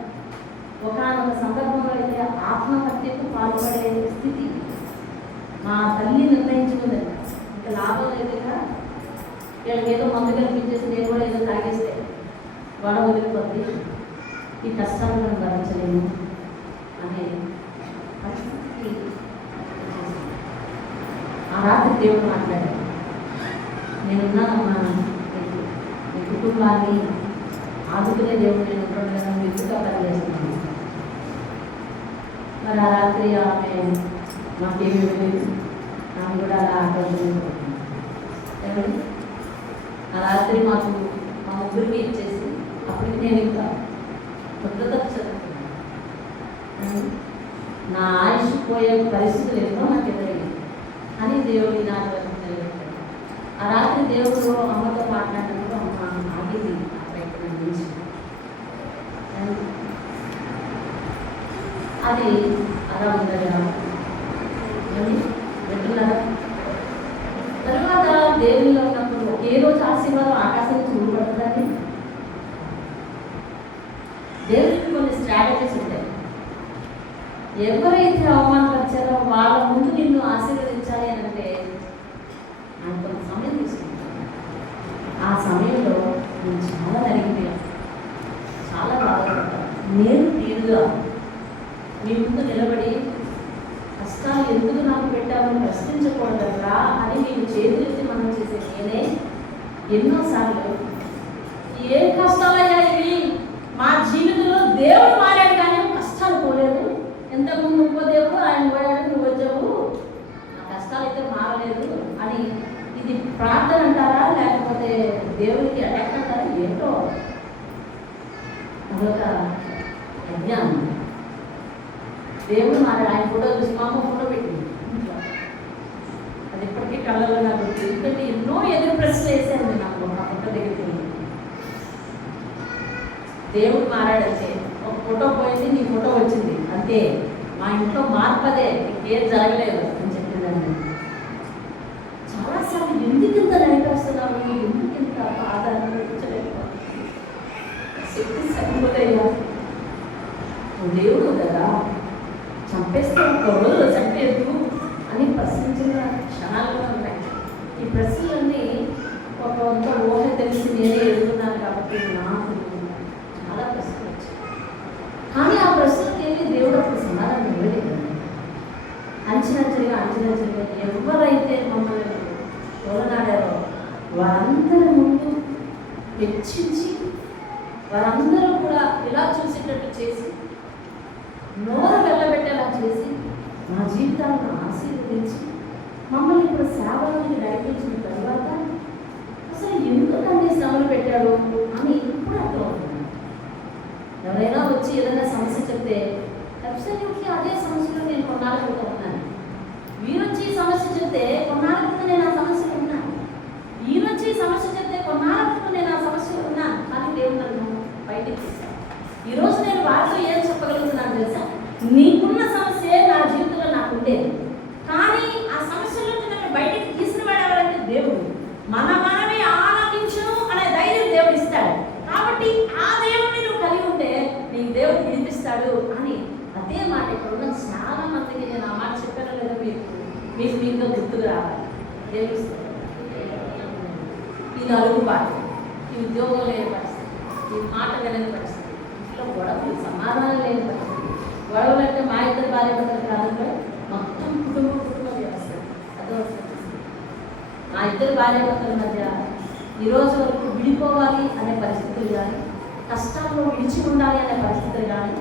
ఒకనొక సందర్భంలో అయితే ఆత్మహత్యకు పాల్పడే స్థితి మా తల్లి నిర్ణయించుకుందండి. ఇంకా లాభం లేదుగా, వీళ్ళకి ఏదో మందు కనిపించేసి నేను కూడా ఏదో తాగేస్తే గొడవ వదిలిపోద్ది, ఈ కష్టాలు మనం భరించలేము అనే పరిస్థితి. ఆ రాత్రి దేవుడు మాట్లాడాడు, నేనున్నానమ్మా, మీ కుటుంబాన్ని ఆదుకునే దేవుడు నేను ఉంటాను, ఎక్కువగా పనిచేస్తున్నాను. మరి ఆ రాత్రి ఆమె మాకేమి ఇవ్వలేదు, ఆమె కూడా అలా ఆటోజుకుంటున్నాను. ఆ రాత్రి మాకు మా ముగ్గురికి ఇచ్చేసి అప్పటికి నేను ఇంకా కొత్తగా చదువుతున్నాను. నా ఆయుష్ పోయే పరిస్థితులు ఎన్నో నాకు ఎదురయ్యాయి అని దేవుడి నాకు నిలబెట్టాడు. ఆ రాత్రి దేవుడు అమ్మతో మాట్లాడినప్పుడు అమ్మ ఆగింది ఆ ప్రయత్నం నుంచి. అది అలా ఉండగా వింటున్నారా? తర్వాత దేవునిలో ఉన్నప్పుడు ఒకే రోజు ఆశీర్వాదం ఆకాశం చూడబడుతుందండి. దేవునికి కొన్ని స్ట్రాటజీస్ ఉంటాయి. ఎవరైతే అవమానపరిచారో వాళ్ళ ముందు నిన్ను ఆశీర్వదించాలి అని అంటే ఆయన కొంత సమయం తీసుకుంటాను. ఆ సమయంలో నేను చాలా నలిగిపోయాను, చాలా బాధపడ్డాను. నేనుగా మీ ముందు నిలబడి కష్టాలు ఎందుకు నాకు పెట్టామని ప్రశ్నించకూడదురా అని నేను చేతులెత్తి మనం చేసే నేనే ఎన్నోసార్లు ఏ కష్టాలయ్యా ఇవి, మా జీవితంలో దేవుడు మారాడు కానీ కష్టాలు పోలేదు, ఎంతకుముందు ఇంకో దేవుడు ఆయన పోయాడు నువ్వు వచ్చావు, నా కష్టాలు అయితే మారలేదు అని ఇది ప్రార్థన అంటారా లేకపోతే దేవుడికి అటాక్ అంటారా ఏంటో అదొక అజ్ఞానం. దేవుడు మారాడు, ఆయన ఫోటో చూసి మా అమ్మ ఫోటో పెట్టింది, అది ఇప్పటికీ కళ్ళలో నాకు ఎందుకంటే ఎన్నో ఎదురు ప్రశ్నలు వేసాను నేను నాకు ఆ ఫోటో దగ్గరికి. దేవుడు మారాడంటే ఒక ఫోటో పోయింది నీ ఫోటో వచ్చింది అంతే, మా ఇంట్లో మార్పదే నీకేం జరగలేదు అని చెప్పిందండి. చాలాసార్లు ఎందుకు ఇంత లైట్ వస్తున్నావు, ఎందుకు ఇంత బాధ అనిపించలేకపోతున్నావు, శక్తి సరిపోదయ్యా, దేవుడు కదా చంపేస్తే ఒక రోజు చంపేద్దు అని ప్రశ్నించిన క్షణాలుగా ఉన్నాయి. ఈ ప్రశ్నలన్నీ కొంత ఊహ తెలిసి నేనే ఎదుగుతున్నాను కాబట్టి నాకు చాలా ప్రశ్నలు వచ్చాయి. కానీ ఆ ప్రశ్నకి ఏమి దేవుడు అప్పుడు సమాధానం ఇవ్వలేదు. అంచనంచగా ఎవరైతే మమ్మల్ని తోలనాడారో వారందరి ముందు హెచ్చించి వారందరూ కూడా ఇలా చూసేటట్టు చేసి నోరు వెళ్ళబెట్టేలా చేసి మా జీవితాలను ఆశీర్వదించి మమ్మల్ని ఇప్పుడు సేవలను నడిపించిన తర్వాత అసలు ఎందుకంటే శ్రమలు పెట్టాడు అని ఇప్పుడు అర్థమవుతుంది. ఎవరైనా వచ్చి ఏదైనా సమస్య చెప్తే అబ్సల్యూట్లీ అదే సమస్యలో నేను కొన్నాళ్ళ క్రితం ఉన్నాను, మీరు వచ్చి సమస్య చెప్తే కొన్నాళ్ళ క్రితం నేను ఆ సమస్యలో ఉన్నాను, ఈ వచ్చి సమస్య చెప్తే కొన్నాళ్ళ క్రితం నేను ఆ సమస్యలో ఉన్నాను. కానీ దేవుడు నన్ను బయటికి తీశాను. ఈరోజు నేను వారితో ఏం చెప్పగలుగుతున్నాను తెలుసా, నీకున్న సమస్య నా జీవితంలో నాకు ఉండేది, కానీ ఆ సమస్యలో నన్ను బయటికి తీసిన వాడు ఎవరంటే దేవుడు. మనమే ఆలకించును అనే ధైర్యం దేవుడు ఇస్తాడు. కాబట్టి ఆ దేవుడిని నువ్వు కలిగి ఉంటే నీకు దేవుడు వినిపిస్తాడు అని అదే మాట ఇప్పుడున్న చాలా మందికి నేను ఆ మాట చెప్పాను లేదా మీకు మీతో గుర్తుకు రావాలి. దేవుడు ఈ నలుగు పాట, ఈ ఉద్యోగం లేని పరిస్థితి, ఈ మాట వినని పరిస్థితి, ఇంట్లో గొడవలు సమాధానం లేని పరిస్థితి, గొడవలు అంటే మా ఇద్దరు భార్య భర్తలు కాదు, మొత్తం కుటుంబ వ్యవస్థ అదో మా ఇద్దరు భార్య భర్తల మధ్య ఈరోజు వరకు విడిపోవాలి అనే పరిస్థితులు కానీ, కష్టాల్లో విడిచి ఉండాలి అనే పరిస్థితులు కానీ,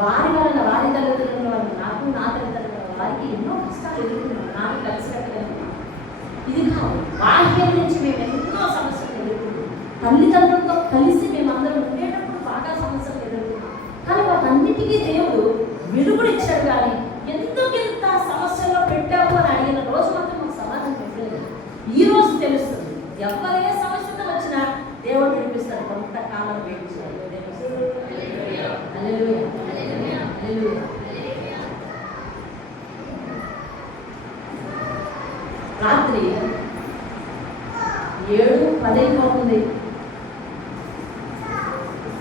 వారి వలన వారి తల్లిదండ్రుల వల్ల నాకు నా తల్లిదండ్రుల వారికి ఎన్నో కష్టాలు ఎదుర్కొన్నాను. నాకు కలిసి కట్టగలను ఇది కాదు, బాహ్యం నుంచి మేము ఎన్నో సమస్యలు ఎదుర్కొన్నాం. తల్లిదండ్రులతో కలిసి మేమందరం ఉండేటప్పుడు బాగా సమస్యలు ఎదుర్కొన్నాం. కానీ వాటన్నిటికీ దేవుడు విడుగుడిచ్చాడు. కానీ ఎందుకు ఇంత సమస్యల్లో పెట్టావు అని అడిగిన రోజు మాత్రం మాకు సమాధానం పెట్టలేదు. ఈ రోజు తెలుస్తుంది, ఎవరే సమస్యతో వచ్చినా దేవుడు విడిపిస్తాడు. కొంతకాలం వెయిట్ చేయాలి. రాత్రి 7:10 అవుతుంది.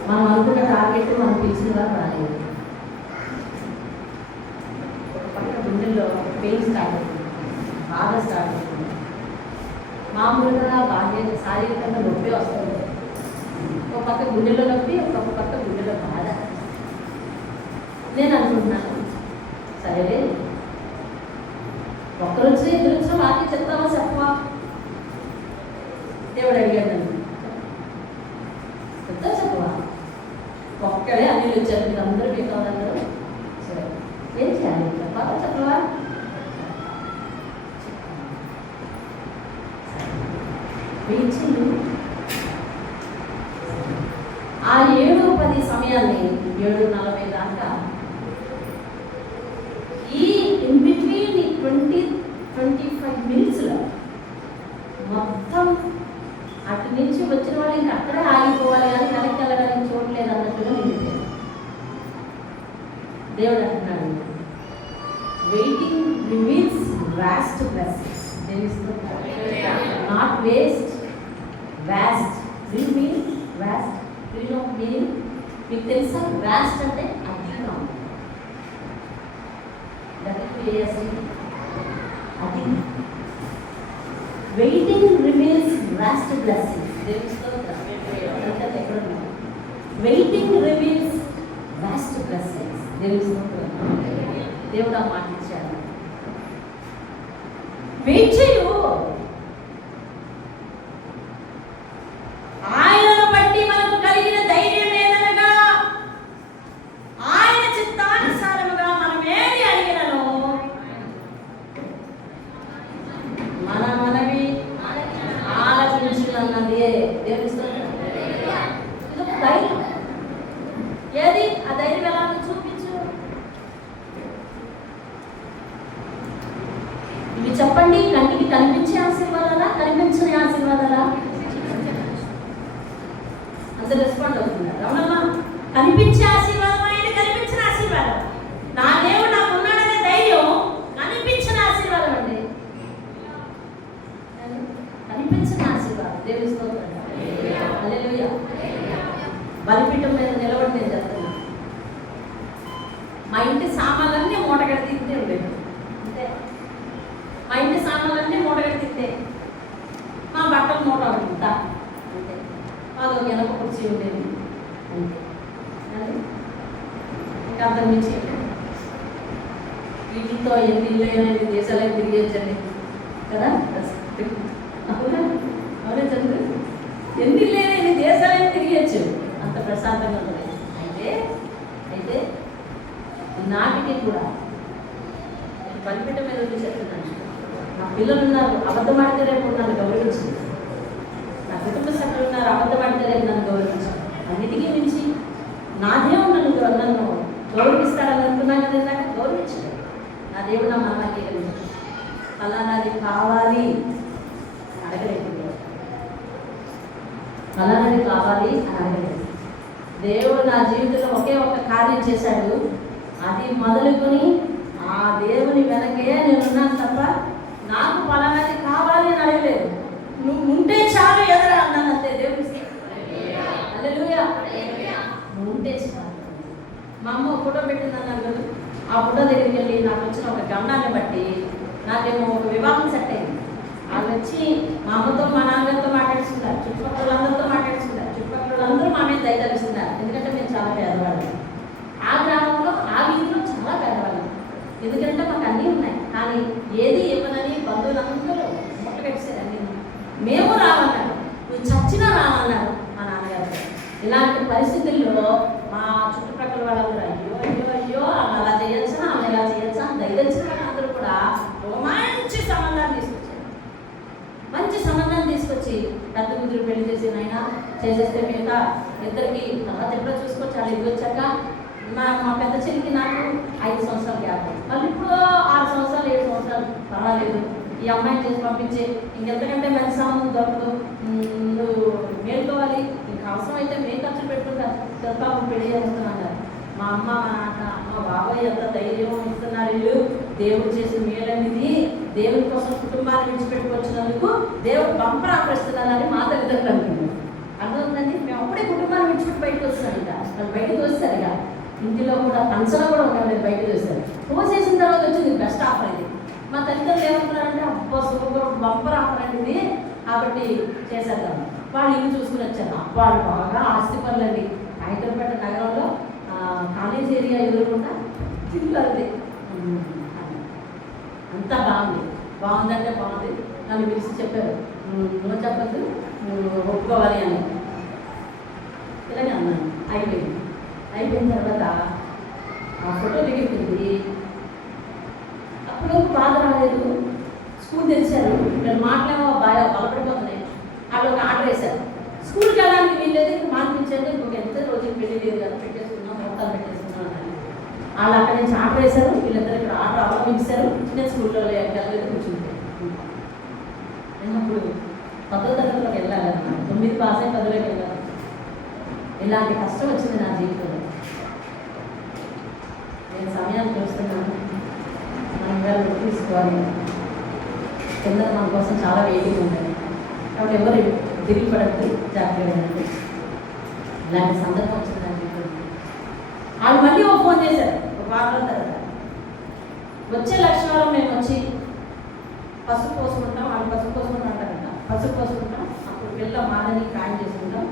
మనం అనుకున్న టార్గెట్ మనం పిలిచినగా రాలేదు. ఒక పక్క గుండెల్లో పెయిన్ స్టార్ట్ అవుతుంది, బాధ స్టార్ట్ అవుతుంది. మామూలుగా బాగా శారీరకంగా నొప్పి వస్తుంది. ఒక పక్క గుండెలో నొప్పి, ఒక పక్క గుండెలో బాధ. నేను అనుకుంటున్నాను, సరేలే ఒక్కరొచ్చి ఎదురొచ్చిన వాకి చెప్తావా చెప్పవా? దేవుడు అడిగాడు నన్ను, చెప్తా చెప్పవా? ఒక్కడే అన్ని వచ్చారు, మీరు అందరూ మీకు అందరూ సరే ఏం చేయాలి, చెప్పాలా చెప్పవా? ఆ 7:10 సమయాన్ని 7:40 దాకా ఈ ఇన్ బిట్వీన్ 20-25 మినిట్స్లో మొత్తం అటు నుంచి వచ్చిన వాళ్ళు ఇంకా అక్కడే ఆగిపోవాలి కానీ వెనక్కి వెళ్ళడానికి చూడలేదు అన్నట్టుగా నిండిపోయాను. దేవుడు అంటున్నాడు, waiting reveals vast blessings. Not waste, vast. Meaning vast, meaning మీకు తెలుసా? వాస్ట్ అంటే అధికంగా ఉంది, అధికం. Waiting reveals vast blessings. Waiting reveals last blessings. దేవుడు ఆ మాట ఇచ్చాడు. వెయిట్ చేయు, ఆయనను బట్టి మనకు కలిగిన ధైర్యం ఏదనగా ఆయన చిత్తానుసారముగా మనం ఏది అడిగినను మనవి ఆలకించున్నది. దేవుని స్తోత్రం. ఇది ఒక ధైర్యం. ఏది ఆ ధైర్యం ఎలా చూపించు. ఇవి చెప్పండి, కంటికి కనిపించే ఆశీర్వాదాలా, కనిపించని ఆశీర్వాదాలా? అంత రెస్పాండ్ అవుతున్నారు. అవునమ్మా, కనిపించే ఆశీర్వాదం, ఆయన కనిపించిన ఆశీర్వాదం. నా దేవుడు నాకు ఉన్నాడనే ధైర్యం కనిపించిన ఆశీర్వాదం అండి. కనిపించిన ఆశీర్వాదం. దేవుని స్తోత్రం. హల్లెలూయా. బలిపీఠం మీద నిలబడి నేను చెప్తున్నా, మా ఇంటి సామాన్లన్నీ మూటగడి తింటే ఉండేది. అంతే, మా ఇంటి సామాన్లన్నీ మూటగడి తింటే, మా బట్టలు మూట ఉంటా అంతే. మాది ఒక ఎనక కుర్చీ ఉండేది అంతే. ఇంకా అంతకు మించి వీటితో ఎన్ని ఇల్లు అయినా దేశాలకి తిరిగేచ్చండి కదా. అవునా అవునే చంద్రు, ఎన్ని ఇల్లు అయినా ఎన్ని దేశాలైనా తిరిగేచ్చు, అంత ప్రశాంతంగా ఉంటుంది. అయితే నాటికి కూడా బలిపీఠం మీద ఉండి చెప్తున్నాను, నా పిల్లలు ఉన్నారు, అబద్ధం ఆడితే రేపు నన్ను గౌరవించింది. నా కుటుంబ సభ్యులు ఉన్నారు, అబద్ధం ఆడితే రేపు నన్ను గౌరవించారు. అన్నిటికీ మించి నా దేవుడు నన్ను గౌరవిస్తాడని అనుకున్నాను కదా. ఇందాక గౌరవించాడు నా దేవుడు. నా మనకి అలానాది కావాలి అడగలేదు, అలానది కావాలి అని అడగలేదు. దేవుడు నా జీవితంలో ఒకే ఒక కార్యం చేశాడు, అది మొదలుకొని ఆ దేవుని వెనకే నేనున్నాను తప్ప నాకు పలానాది కావాలి అని అడగలేదు. నువ్వు ఉంటే చాలు ఎదరా అన్నాను అంతే. దేవుడి హల్లెలూయా. నువ్వు ఉంటే చాలు. మా అమ్మ ఫోటో పెట్టింది అన్నాను కదా, ఆ ఫోటో దగ్గరికి వెళ్ళి నాకు వచ్చిన ఒక గమనాన్ని బట్టి నాకేమో ఒక వివాహం సెట్ అయింది. వాళ్ళు వచ్చి మా అమ్మతో మా నాన్నగారితో మాట్లాడుతున్నారు, చుట్టుపక్కల అందరితో మాట్లాడుతున్నారు, చుట్టుపక్కల అందరూ మా మీద దయతలుస్తున్నారు. ఎందుకంటే మేము చాలా పేదవాళ్ళం. ఆ గ్రామంలో ఆ వీధిలో చాలా పేదవాళ్ళం. ఎందుకంటే మాకు అన్నీ ఉన్నాయి, కానీ ఏది ఇవ్వనని బంధువులందరూ ముట్ట పెట్టారు. అన్నీ మేము రావన్నారు, నువ్వు చచ్చినా రావన్నారు మా నాన్నగారు. ఇలాంటి పరిస్థితుల్లో మా చుట్టుపక్కల వాళ్ళందరూ అయ్యో అయ్యో అయ్యో అలా చేయొచ్చా, ఆమె ఇలా చేయొచ్చా అని దయదలిచిన వాళ్ళందరూ కూడా ఒక మంచి సంబంధాన్ని తీసుకొచ్చారు. మంచి సంబంధాన్ని తీసుకొచ్చి పెద్ద కూతురు పెళ్లి చేసి నాయన చేసేస్తే మిగతా ఇద్దరికి తర్వాత ఎప్పుడో చూసుకోవచ్చు. వాళ్ళు ఇది వచ్చాక మా పెద్ద చెల్లికి నాకు 5 సంవత్సరాలు గ్యాప్, వాళ్ళు ఇప్పుడు 6 సంవత్సరాలు 7 సంవత్సరాలు పర్వాలేదు. ఈ అమ్మాయిని చేసి పంపించే, ఇంకెంతకంటే మంచి సంబంధం దొరకదు, నువ్వు మేల్కోవాలి, ఇంకా అవసరం అయితే మేము ఖర్చులు పెట్టుకుంటారు, పాపం పెళ్లి చేస్తున్నారు. మా అమ్మ మా నాన్న మా బాబాయ్ ఎంత ధైర్యం ఇస్తున్నారు. వీళ్ళు దేవుడు చేసిన మేలనేది, దేవుడి కోసం కుటుంబాన్ని విడిచిపెట్టుకొచ్చినందుకు దేవుడు బంపర్ ఆపరిస్తున్నారని మా తల్లిదండ్రులు అనుకున్నాం. అర్థమవుతుందండి. మేము అప్పుడే కుటుంబాన్ని విడిచిపెట్టి బయటకు వస్తాను. ఇక వాళ్ళు బయటకు వస్తారు, ఇక ఇంటిలో కూడా పంచలో కూడా ఉండాలి, బయటకు వస్తారు. పోసేసిన తర్వాత వచ్చింది బెస్ట్ ఆఫర్ ఇది. మా తల్లిదండ్రులు ఏమంటున్నారంటే అబ్బా సూపర్ బంపర్ ఆఫర్ అండి ఇది, కాబట్టి చేసేద్దాం. వాళ్ళు ఇల్లు చూసుకుని వచ్చారు. వాళ్ళు బాగా ఆస్తి పనులండి. హైదరాబాద్ నగరంలో కాలేజ్ ఏరియా ఎదురుకుండా ఇల్లు అది అంతా బాగుంది. బాగుందంటే బాగుంది. నన్ను పిలిచి చెప్పారు, నువ్వు చెప్పద్దు, నువ్వు ఒప్పుకోవాలి అని. ఇలాగే అన్నాను. అయిపోయిన తర్వాత ఆ ఫోటో దిగుతుంది. అప్పుడు బాధ రాలేదు. స్కూల్ తెరిచారు, ఇక్కడ మాటలేమో బాగా బలపడిపోతున్నాయి. వాళ్ళు ఒక ఆర్డర్ వేశారు, స్కూల్కి వెళ్ళడానికి వీళ్ళేది మానిపించారు. ఇంకొక ఎంత రోజుకి పెళ్లి లేదు కదా, పెట్టేసుకున్నాం, మొత్తాలు పెట్టేసుకున్నాం అని వాళ్ళు అక్కడి నుంచి ఆర్డర్ వేశారు. వీళ్ళిద్దరు ఇక్కడ ఆర్డర్ అవలంబించారు. చిన్న స్కూల్లో వెళ్ళలేదు, కూర్చుంటే నేను అప్పుడు 10వ తరగతిలోకి వెళ్ళాలి. 9 పాస్ అయి 10లోకి వెళ్ళాలి. ఇలాంటి కష్టం వచ్చింది నా జీవితంలో. నేను సమయాన్ని చూస్తున్నాను, మనం ఇవాళ తీసుకోవాలి. కింద మన కోసం చాలా వెయిటింగ్ ఉంటుంది. కాబట్టి ఎవరు తిరిగి పడద్దు, జాగ్రత్తగా. ఇలాంటి సందర్భం వచ్చింది నా జీవితంలో. వాళ్ళు మళ్ళీ ఒక ఫోన్ చేశారు ఒక వారం తర్వాత. వచ్చే లక్షణాలు మేము వచ్చి పసుపు పోసుకుంటాం, వాళ్ళు పసుపు పోసుకుంటాం అంటారంట. పసుపు పోసుకుంటాం, అప్పుడు పిల్ల మాదని ఖాయం చేసుకుంటాం.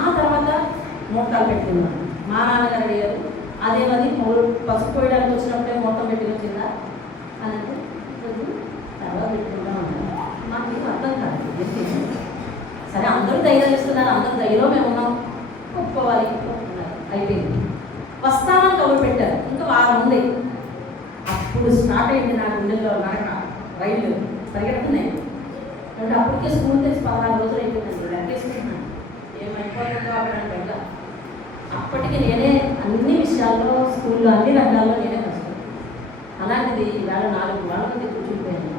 ఆ తర్వాత మూటాలు పెట్టుకున్నాం. మా నాన్నగారు అడిగారు, అదేమది పసుపు పోయడానికి వచ్చినప్పుడే మొత్తం పెట్టి వచ్చిందా అని అంటే తర్వాత పెట్టుకుంటా ఉంటాను. మాకు అర్థం కాదు. సరే అందరూ ధైర్యం ఇస్తున్నారు, అందరూ ధైర్యం మేము ఉన్నాం, ఒప్పుకోవాలి ఒప్పుకున్నారు, అయిపోయింది. వస్తామని కబురు పెట్టారు, ఇంకా వారం ఉంది. అప్పుడు స్టార్ట్ అయింది నా గుండెల్లో నడక, రైళ్ళు పరిగెడుతున్నాయి. అంటే అప్పటికే స్కూల్ తెచ్చి 16 రోజులు అయిపోయిందండి, లెక్కేసుకుంటున్నాను ఏమైపోయిందో అక్కడ. అప్పటికి నేనే అన్ని విషయాల్లో స్కూల్లో అన్ని రంగాల్లో నేనే కష్టం. అలాంటిది ఈవేళ 4 వారాల మంది కూర్చుండిపోయాను.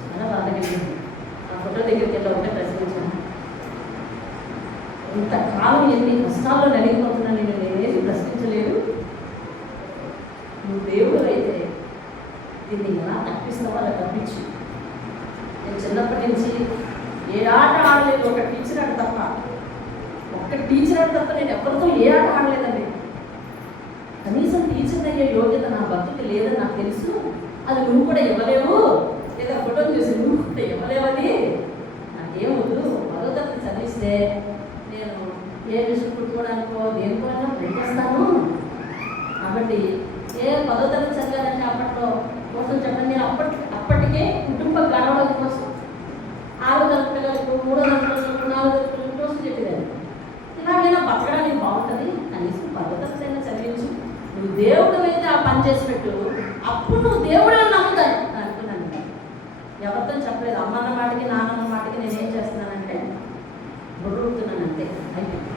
చాలా బాధ కలిగింది. ఆ ఫోటో దగ్గరికి వెళ్ళి ఒకటే ప్రశ్నించాను, ఇంతకాలం ఎన్ని కష్టాల్లో నలిగిపోతున్నా నేను ఏది ప్రశ్నించలేదు. నువ్వు దేవుడు అయితే దీన్ని ఎలా తప్పిస్తావో అలా తప్పించు. నేను చిన్నప్పటి నుంచి ఏ ఆట ఆడలేదు, ఒక టీచర్ ఆట తప్ప. ఒక్క టీచర్ ఆట తప్ప నేను ఎవరితో ఏ ఆట ఆడలేదండి. కనీసం టీచర్ అయ్యే యోగ్యత నా భక్తుకి లేదని నాకు తెలుసు. అది నువ్వు కూడా ఇవ్వలేవు, లేదా ఫోటో చూసి నువ్వు కూడా ఇవ్వలేవని నాకేమొద్దు. భగవద్గీత చదివిస్తే నేను ఏ విషయం కుట్టుకోవడానికో దేనికోనైనా పనిచేస్తాను. కాబట్టి ఏ 10వ తరగతి చదివానంటే అప్పట్లో కోసం చెప్పండి, నేను అప్పటికే కుటుంబ గడవడం కోసం 6వ తరగతి పిల్లలకు, 3వ తరగతి పిల్లలకు, 4వ తరగతి పిల్లల కోసం చెప్పేదాన్ని. ఇలాగైనా బతకడానికి బాగుంటుంది, కనీసం 10వ తరగతి అయినా చదివించు, నువ్వు దేవుడు అయితే ఆ పని చేసి పెట్టు, అప్పుడు నువ్వు దేవుడు అని నమ్ముతాను అనుకున్నాను. ఎవరితో చెప్పలేదు. అమ్మన్న మాటకి నాన్నన్న మాటకి నేనేం చేస్తున్నానంటే బొడుగుతున్నాను అంతే. అయిపోయింది.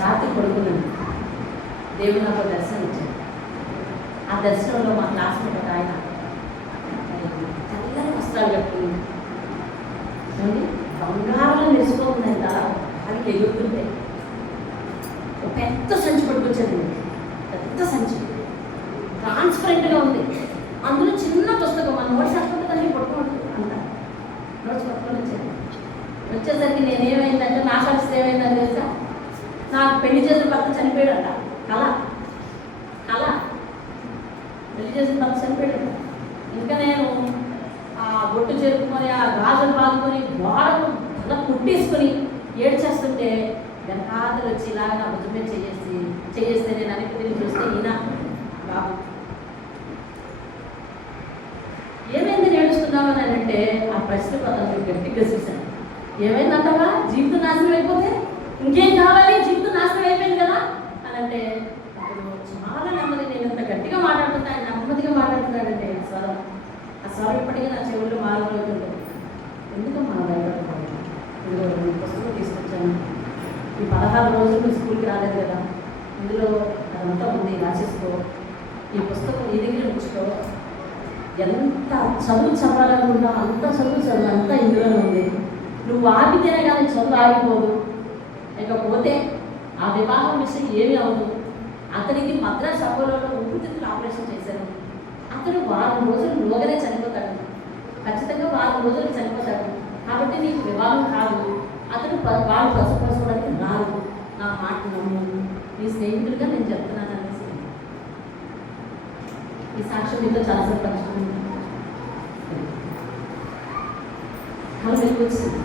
రాత్రి పడుకున్నాను, దేవుడు నాకు దర్శనం ఇచ్చాడు. ఆ దర్శనంలో మా క్లాస్మేట్ ఒక ఆయన చల్లని వస్త్రాలు కట్టుకుంది, బంగారంలో మెరిసిపోతుందంట. అది ఎగురుతుంటే ఒక పెద్ద సంచి పట్టుకొచ్చానండి, పెద్ద సంచి ట్రాన్స్పరెంట్గా ఉంది. అందులో చిన్న పుస్తకం, మన నోట్స్ అట్టుకుంటే దాన్ని పట్టుకోండి అంట. నోట్స్ పట్టుకొని వచ్చాను. వచ్చేసరికి నేనేమైందంటే నా పరిస్థితి ఏమైందని తెలుసా, నాకు పెళ్లి చేసిన భర్త చనిపోయాడంట. కళ పెళ్లి చేసిన భర్త చనిపోయాడు. ఇంకా నేను ఆ బొట్టు చేరుకుని ఆ గాజులు పాల్గొని గోడకు అలా కుట్టేసుకొని ఏడ్చేస్తుంటే వెనకాతలు వచ్చి ఇలాగ నా భుజమే చేస్తే నేను వెనక్కి తిరిగి చూస్తే ఈయన బాబు. ఏమైంది ఏడుస్తున్నావు అని అంటే ఆ ప్రశ్న పదాన్ని గట్టిగా చూశాను. ఏమైందంటవా, జీవితం నాశనం అయిపోతే ఇంకేం కావాలి, జీవితం నాశనం అయిపోయింది కదా అని అంటే అప్పుడు చాలా నెమ్మది. నేను ఇంత గట్టిగా మాట్లాడుతున్నా, ఆయన నెమ్మదిగా మాట్లాడుతున్నాడంటే స్వరం. ఆ స్వరం ఇప్పటికీ నా చెవుల్లో మారుతుంది. ఎందుకమ్మా భయపడుతున్నాను, ఇందులో పుస్తకం తీసుకొచ్చాను. ఈ 16 రోజులు స్కూల్కి రాలేదు కదా, ఇందులో అదంతా ఉంది, రాసేసుకో. ఈ పుస్తకం నీ దగ్గర ఉంచుకో. ఎంత చదువు చదవాలనుకుంటా అంత చదువు అంతా ఇందులోనే ఉంది. నువ్వు ఆపితేనే కానీ చదువు ఆగిపోదు. ఇకపోతే ఆ వివాహం విషయం ఏమీ అవ్వదు. అతనికి మద్రాస్ అపోలోలో ఊపిరితిత్తుల ఆపరేషన్ చేశారు. అతడు 1 వారం రోజులు లోగానే చనిపోతాడు, ఖచ్చితంగా 1 వారం రోజులు చనిపోతాడు. కాబట్టి నీకు వివాహం కాదు. అతడు వాళ్ళు పసుపరచుకోవడానికి రాదు. నా మాట నమ్ము, నీ స్నేహితుడిగా నేను చెప్తున్నాను అనేసి ఈ సాక్ష్యం మీతో చాలాసార్లు పంచుకున్నాను. అలా మీకు వచ్చింది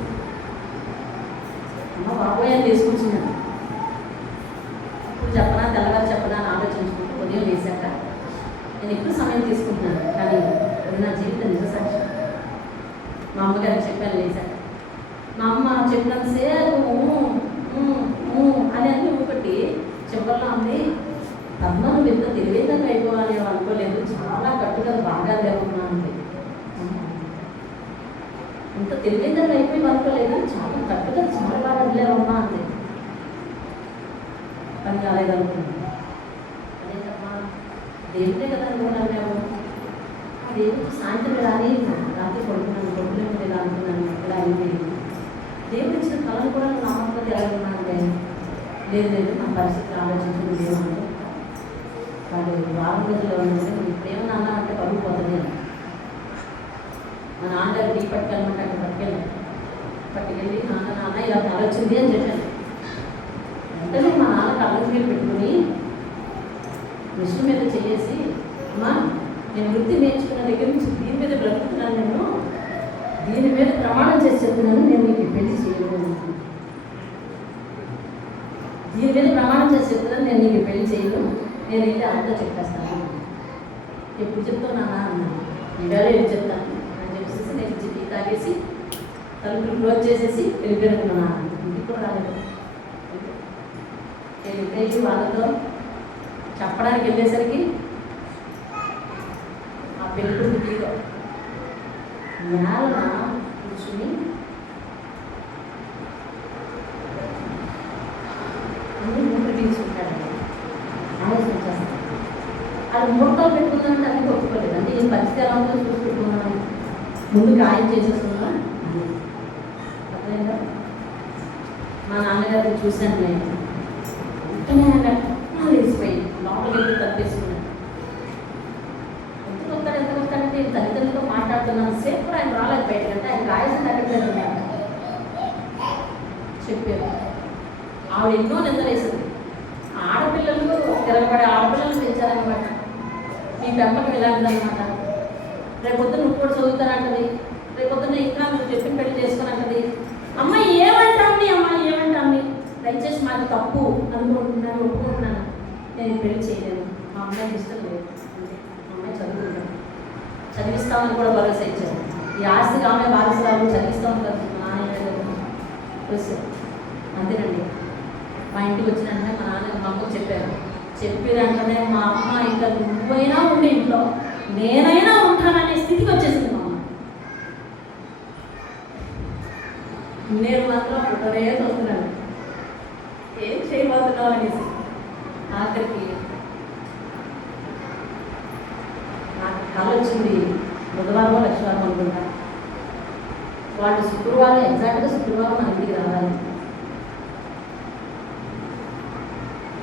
అమ్మ బాబోయ్ అని తీసుకొచ్చిందండి. ఇప్పుడు చెప్పనా తెల్లవారు చెప్పనా అని ఆలోచించుకుంటూ ఉదయం వేశాక నేను ఎక్కువ సమయం తీసుకుంటున్నాను, కానీ అది నా జీవితం నిజ సాక్ష్యం. మా అమ్మగారికి చెప్పాను లేచాక. మా అమ్మ చెప్పినంతసేపు అని అన్నీ ఊపట్టి చివరిలో ఉంది, పద్మ నువ్వు ఎంత తెలివేందని అయిపోవాలి అనుకోలేదు, చాలా కట్టుగా బాగా లేవున్నా అండి. ఇంత తెలివేందని అయిపోయి అనుకోలేదు, చాలా కట్టుగా చాలా బాగా లేవమ్మా అంది. పని కాలేదనుకున్నాను. అదే తప్ప దేవుడే కదా అనుకున్నాను. మేము ఆ దేవుడికి సాయంత్రం రాని రాత్రి కొడుకున్నాను ఇలా అనుకున్నాను. ఇలా అయింది. దేవుడు ఇచ్చిన కళను కూడా నేను నమ్మకపోతే ఎలా ఉన్నానంటే లేదు నా పరిస్థితులు ఆలోచించుకుని దేవుడు వాడు 1 వారం రోజుల్లో ఉంటే నువ్వు ఇప్పుడేమన్నా అన్నా అంటే పరుగు పోతుంది అని మా నాన్నగారు టీ పట్టుకెళ్ళమంటే అక్కడ పట్టుకెళ్ళి నాన్న ఇలా ఆలోచింది అని చెప్పాను. వెంటనే మా నాన్న కళ్ళ మీద పెట్టుకుని విష్ణు మీద చేసి, అమ్మా నేను వృత్తి నేర్చుకున్న దగ్గర నుంచి దీని మీద బ్రతుకుతున్నాను, నేను దీని మీద ప్రమాణం చేసి చెప్తున్నాను, నేను నీకు పెళ్లి చేయలేదు. దీని మీద ప్రమాణం చేసి చెప్తున్నాను, నేను నీకు పెళ్లి చేయను, నేను వెళ్ళి అంతా చెప్పేస్తాను. ఎప్పుడు చెప్తున్నానా అన్నాను. ఈవేళ వెళ్ళి చెప్తాను అని చెప్పేసి నేను టీ తాగేసి తలుపులు క్లోజ్ చేసేసి వెళ్ళిపోయినా. ఇంటికి కూడా రాలేదు. వెళ్ళి వాళ్ళతో చెప్పడానికి వెళ్ళేసరికి ఆ పెళ్ళికొడుకు తీరు నేల కూర్చుని అన్ని మూటలు తీసుకుంటాడు. ఆలోచన చేస్తాను. అది మూటలు పెట్టుకుందామంటే అన్ని ఒప్పుకోలేదు. అంటే ఈ పరిస్థితి ఎలా ఉందో చూసి పెట్టుకున్నాను, ముందు ఖాయం చేసేసుకున్నా. అర్థమైందా? మా నాన్నగారిని చూశాను నేను. వేసిపోయి లోపలికి తప్పేసుకున్నాను. ఎంత వస్తాడంటే తల్లిదండ్రులతో మాట్లాడుతున్నాను సేపు కూడా ఆయన రాలేదు బయటకు. అంటే ఆయన రాయాల్సింది అక్కడ చెప్పారు. ఆవిడ ఎన్నో నిద్రలేసింది. ఆడపిల్లలు తిరగబడే ఆడపిల్లలు పెంచారనమాట. మీ పెంపకం ఇలాంటిదనమాట. రేపొద్దున నువ్వు కూడా చదువుతానంటది, రేపొద్దున ఇంకా నువ్వు చెప్పిన పెళ్లి చేసుకున్నది. అమ్మ ఏమంటాన్ని, అమ్మ ఏమంటాన్ని, దయచేసి మాది తప్పు అనుకుంటున్నాను, ఒప్పుకుంటున్నాను, నేను పెళ్లి చేయలేను, మా అమ్మాయి ఇష్టం లేదు, అంటే మా అమ్మాయి చదువుకుంటాను, చదివిస్తామని కూడా భరోసా ఇచ్చాను. ఈ ఆస్తికి ఆమె వారసురాలు చదివిస్తామని కదా మా నాన్న వచ్చారు. అంతేనండి. మా ఇంటికి వచ్చినంటే మా నాన్న మా అమ్మకు చెప్పారు. చెప్పినంటనే మా అమ్మ ఇంకా నువ్వైనా ఉండే ఇంట్లో నేనైనా ఉంటాననే స్థితికి వచ్చేసింది మా అమ్మ. నేను మాత్రం ఒకటే చూస్తున్నాను, ఏం చేయబోతున్నావు అనేసి. ఆఖరికి నాకు కళ వచ్చింది. బుధవారం లక్షవారం అనుకుంటా. వాళ్ళు శుక్రవారం, ఎగ్జాక్ట్గా శుక్రవారం మన ఇంటికి రావాలి.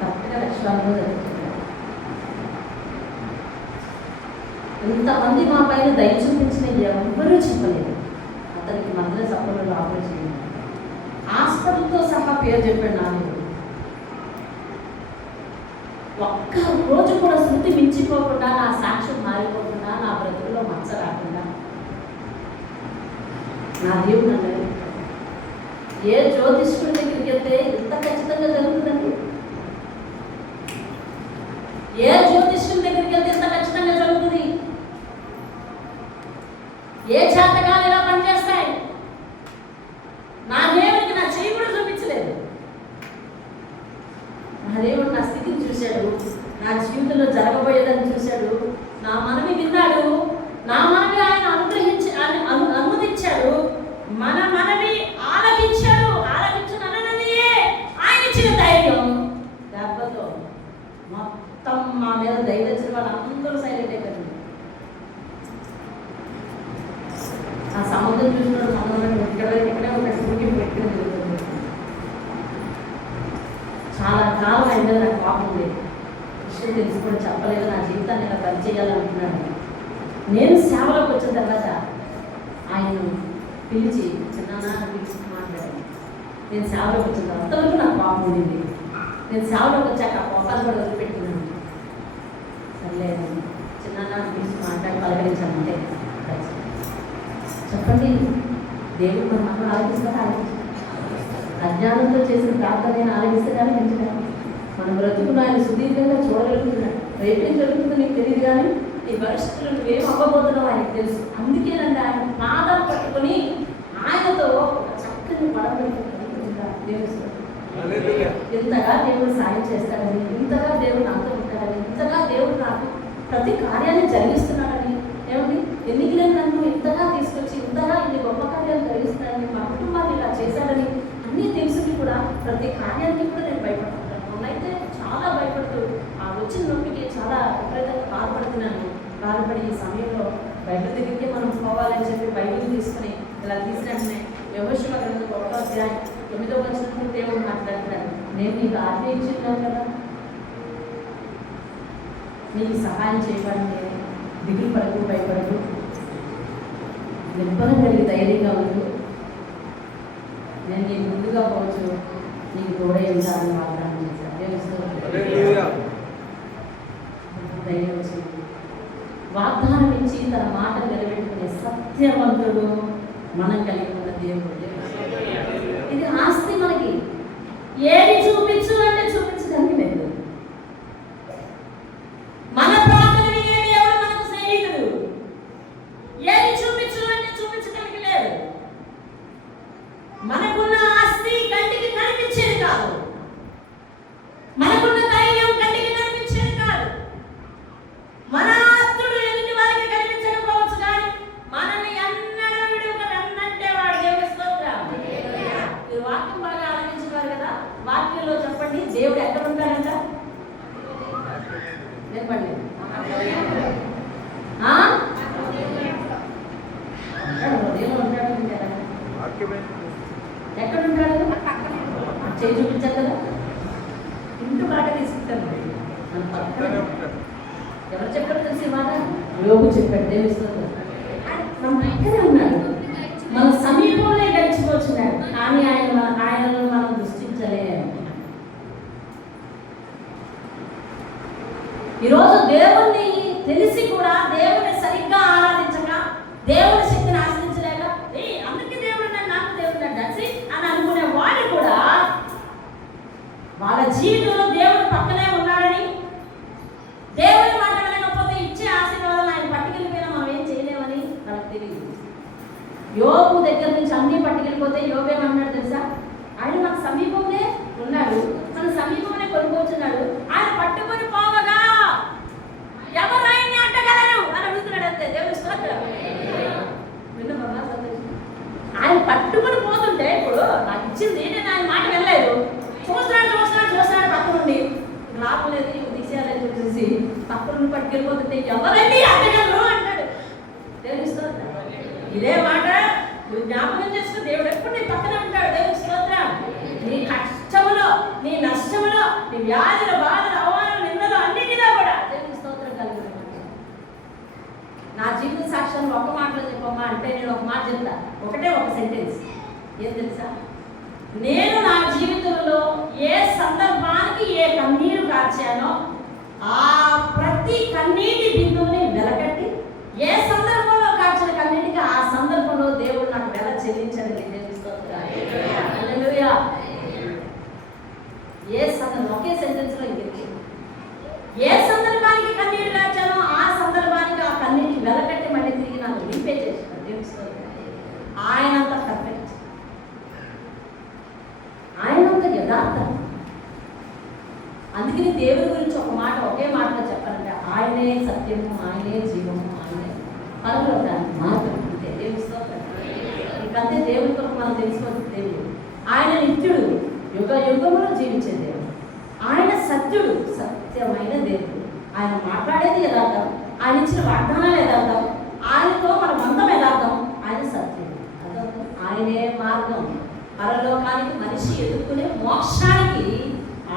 కరెక్ట్గా లక్షవారంలో జరుగుతుంది. ఇంతమంది మా పైన దయ చూపించిన ఎవ్వరూ చెప్పలేదు. అతనికి మధ్య సపోర్ట్లో ఆపరేషన్ అయింది. హాస్పిటల్తో సహా పేరు చెప్పాడు నా మీద. ఒక్క రోజు కూడా శృతి మించిపోకుండా, నా సాక్ష్యం మారిపోకుండా, నా బ్రతుకులో మచ్చ రాకుండా నా దేవుడు అన్నాడు. ఏ జ్యోతిష్కుడి దగ్గరికి వెళ్తే ఇంత ఖచ్చితంగా జరుగుతుందండి? ఏ జ్యోతిష్కుడి దగ్గరికి వెళ్తే ఇంత ఖచ్చితంగా జరుగుతుంది? ఏ జాతకాలు ఇలా పనిచేస్తాయి? నా దేవుడికి నా చెయ్యి కూడా చూపించలేదు. నా దేవుడు నా స్థితిని చూశాడు, నా జీవితంలో జరగబోయేదని చూశాడు, నా మనవి విన్నాడు, నా మనవి ఆయన అనుమతించాడు, మన మనవి ఆలకించాడు. ఆలకించునన్నదే ఆయన ఇచ్చిన ధైర్యం దెబ్బతో మొత్తం మా మీద ధైర్యం వచ్చిన వాళ్ళందరూ సైలెంట్ అయిపోయింది. ఆ సముద్రం చూసినాడు సముద్రం ఇక్కడే ఒక సూర్యుడు పెట్టిన జరుగుతుంది. చాలా కాలం అయిన నాకు కోపం లేదు. విషయం తెలిసి కూడా చెప్పలేదు. నా జీవితాన్ని ఇలా పనిచేయాలనుకున్నాడు. నేను సేవలోకి వచ్చిన తర్వాత ఆయన పిలిచి చిన్న పిలిచి మాట్లాడాను. నేను సేవలోకి వచ్చిన తర్వాత అంతవరకు నాకు కోపం ఉండింది. నేను సేవలోకి వచ్చాక ఆ కోపాలు కూడా వదిలిపెట్టుకున్నాను. సర్లేదు చిన్న పిలిచి మాట్లాడి పలకరించాను. అంటే చెప్పండి, దేవుడు మన మనం ఆలోచిస్తారా? అజ్ఞానంతో చేసిన ప్రార్థన ఆలోచిస్తే కానీ పెంచడానికి మన బ్రతుకును ఆయన సుదీర్ఘంగా చూడగలుగుతున్నాడు. రేపేం జరుగుతుందో నీకు తెలియదు, కానీ ఈ భవిష్యత్తులో నువ్వేం అవ్వబోతున్నావు ఆయనకు తెలుసు. అందుకేనండి ఆయన పాదాలు పట్టుకొని ఆయనతో చక్కని పడబడుతుందా దేవుడు. ఇంతగా దేవుడు సాయం చేస్తాడని, ఇంతగా దేవుడు నాతో ఉంటాడని, ఇంతగా దేవుడు నాకు ప్రతి కార్యాన్ని జరిగిస్తున్నాడని, ఏమండి ఎన్నికలేని నన్ను ఇంతగా తీసుకొచ్చి ఇంతగా ఇన్ని గొప్ప కార్యాలు జరిగిస్తున్నాడని, మా కుటుంబాన్ని ఇలా చేశాడని అన్నీ తెలుసుని కూడా ప్రతి కార్యానికి కూడా నేను భయపడుతున్నాను. మొన్నైతే చాలా భయపడుతూ ఆ వచ్చిన నొప్పికి చాలా విపరీతంగా బాధపడుతున్నాను. బాధపడి ఈ సమయంలో బైబిల్ దగ్గరికి మనం పోవాలని చెప్పి బైబిల్ తీసుకుని ఇలా తీసినట్టునే యెహోషువ గ్రంథం 1వ అధ్యాయం 9వ వచనంలో దేవుడు మాట్లాడుతున్నాడు. నేను నీకు ఆజ్ఞ ఇచ్చిన్నాను కదా, నీకు సహాయం చేయడానికి దిగులు పడకు, భయపడకు, నిబ్బరం కలిగి ధైర్యంగా ఉండు, నేను నీకు ముందుగా పోవచ్చు, నీకు తోడై ఉంటానని వాగ్దానం చేశాను. ధైర్యం వచ్చింది. వాగ్దానం ఇచ్చి తన మాట నిలబెట్టుకునే సత్యవంతుడు మనం కలిగి ఉన్న దేవుడు. ఇది ఆస్తి. మనకి ఏది చూపించు అంటే దేవుడు ఎక్కడ ఉంటాడంట? చెప్పండి. హృదయంలో ఉంటాడు కదా. ఎక్కడ ఉంటాడు? చేయి చూపించారు కదా. ఇంటి మాట తీసుకుంటాను. ఎవరు చెప్పారు తెలిసి మాట? యోగు చెప్పాడు. దేవిస్తుంది మన దగ్గరే ఉన్నాడు, మన సమీపంలో గడిచిపోతున్నాడు. కానీ ఆయనను మనం దృష్టించలేము. ఈరోజు దేవుణ్ణి తెలిసి కూడా దేవుని సరిగ్గా ఆరాధించక, దేవుని శక్తిని ఆశ్రయించలేక, అందరికీ దేవుడు నాకు దేవుడు నచ్చి అని అనుకునే వాళ్ళు కూడా వాళ్ళ జీవితంలో దేవుడు పక్కనే ఉన్నాడని, దేవుని మాట వినకపోతే ఇచ్చే ఆశీర్వాదాలు ఆయన పట్టుకెళ్ళిపోయినా మనం ఏం చేయలేమని వాళ్ళకి తెలియదు. యోబు దగ్గర నుంచి అన్నీ పట్టుకెళ్ళిపోతే యోబు ఏమన్నాడు తెలుసా? ఆయన మన సమీపంలో ఉన్నాడు, మన సమీపంలో కొనుక్కొచ్చున్నాడు, ఆయన పట్టుకొని పోవగా ఎవరు ఆయన్ని అంటగలరు అని అడుగుతున్నాడు. అంతే. దేవుని స్తోత్రం. ఆయన పట్టుకొని పోతుంటే ఇప్పుడు నాకు ఇచ్చింది, నేను ఆయన మాట వెళ్ళలేదు, చూస్తున్నాడు పక్క నుండి లాభం లేదు తీసేయాలని చెప్పేసి పక్క నుండి పట్టుకెళ్ళిపోతుంటే ఎవరండి అంటగలరు అంటాడు. దేవుని స్తోత్రం. ఇదే మాట నువ్వు జ్ఞాపకం చేసుకుని దేవుడు ఎప్పుడు నీ పక్కనే ఉంటాడు. దేవుని స్తోత్రం. నీ కష్టములో, నీ నష్టములో, నీ వ్యాధుల బాధలు, అవమానాలు, నిందలు అన్నిటిలో కూడా దేవుని స్తోత్రం కలుగుతుంది. నా జీవిత సాక్ష్యాన్ని ఒక మాటలో చెప్పమ్మా అంటే నేను ఒక మాట చెప్తా. ఒక సెంటెన్స్. ఏం తెలుసా? నేను నా జీవితంలో ఏ సందర్భానికి ఏ కన్నీరు కార్చానో ఆ ప్రతి కన్నీటి బిందువుని వెలకట్టి, ఏ సందర్భంలో కార్చిన కన్నీటికి ఆ సందర్భంలో దేవుడు నాకు వెల చెల్లించండి. హల్లెలూయా. ఒకే సెంటెన్స్ లో ఇంకెత్తి ఏ సందర్భానికి కన్నీరు కార్చానో ఆ సందర్భానికి ఆ కన్నీటికి వెలకట్టి మళ్ళీ తిరిగి నాకు రీపే చేస్తాను. దేవుడు ఆయనంత పర్ఫెక్ట్, ఆయనంత యథార్థం. అందుకని దేవుడి గురించి ఒక మాట ఒకే మాటలో చెప్పాలంటే ఆయనే సత్యము, ఆయనే జీవము, ఆయనే పరలోకానికి మార్గం. అంతే. దేవుని స్తోత్రం. ఇంకంతే. దేవుడి కొరకు మనం తెలుసుకోవచ్చు. దేవుడు ఆయన నిత్యుడు, యుగ యుగములో జీవించే దేవుడు. ఆయన సత్యుడు, సత్యమైన దేవుడు. ఆయన మాట్లాడేది యథార్థం, ఆయన ఇచ్చిన వాగ్దానాలు యథార్థం, ఆయనతో మన బంధం యథార్థం. ఆయన సత్యుడు, ఆయనే మార్గం. పరలోకానికి మనిషి ఎదుర్కొనే మోక్షానికి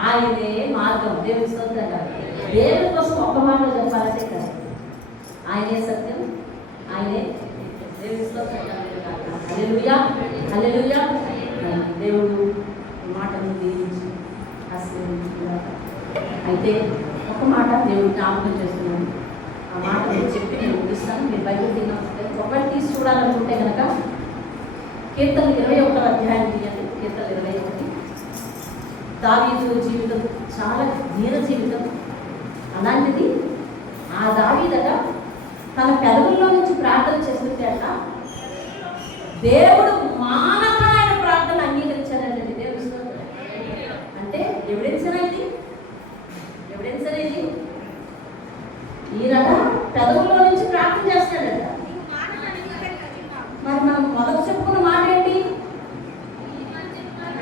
ఆయనే మార్గం. దేవుని స్తోత్రం. దేవుని కోసం ఒక్క మాటలో చెప్పాలంటే కదా, ఆయనే సత్యం, ఆయనే. దేవుని స్తోత్రం. హల్లెలూయా, హల్లెలూయా. దేవుడు మాటను దీవించి ఆశీర్వదించుకున్నాడు. అయితే ఒక మాట దేవుడు జ్ఞాపకం చేస్తున్నాడు. ఆ మాట నేను చెప్పి నేను ముగిస్తాను. మీరు బైబిల్ తిన్నామంటే ఒకటి తీసి చూడాలనుకుంటే కనుక కీర్తనలు 21వ అధ్యాయం తీయండి. కీర్తనలు 21. దావీదు జీవితం చాలా దీన జీవితం. అలాంటిది ఆ దావీదట తన పెదవుల్లో నుంచి ప్రార్థన చేస్తుంటే అట దేవుడు మానవ ఆయన ప్రార్థన అంగీకరించారండి. దేవుడు అంటే ఎవిడెన్స్ అనేది ఈయనట పెదవుల్లో నుంచి ప్రార్థన చేస్తాడట. మరి మనం మొదలు చెప్పుకున్న మాట ఏంటి?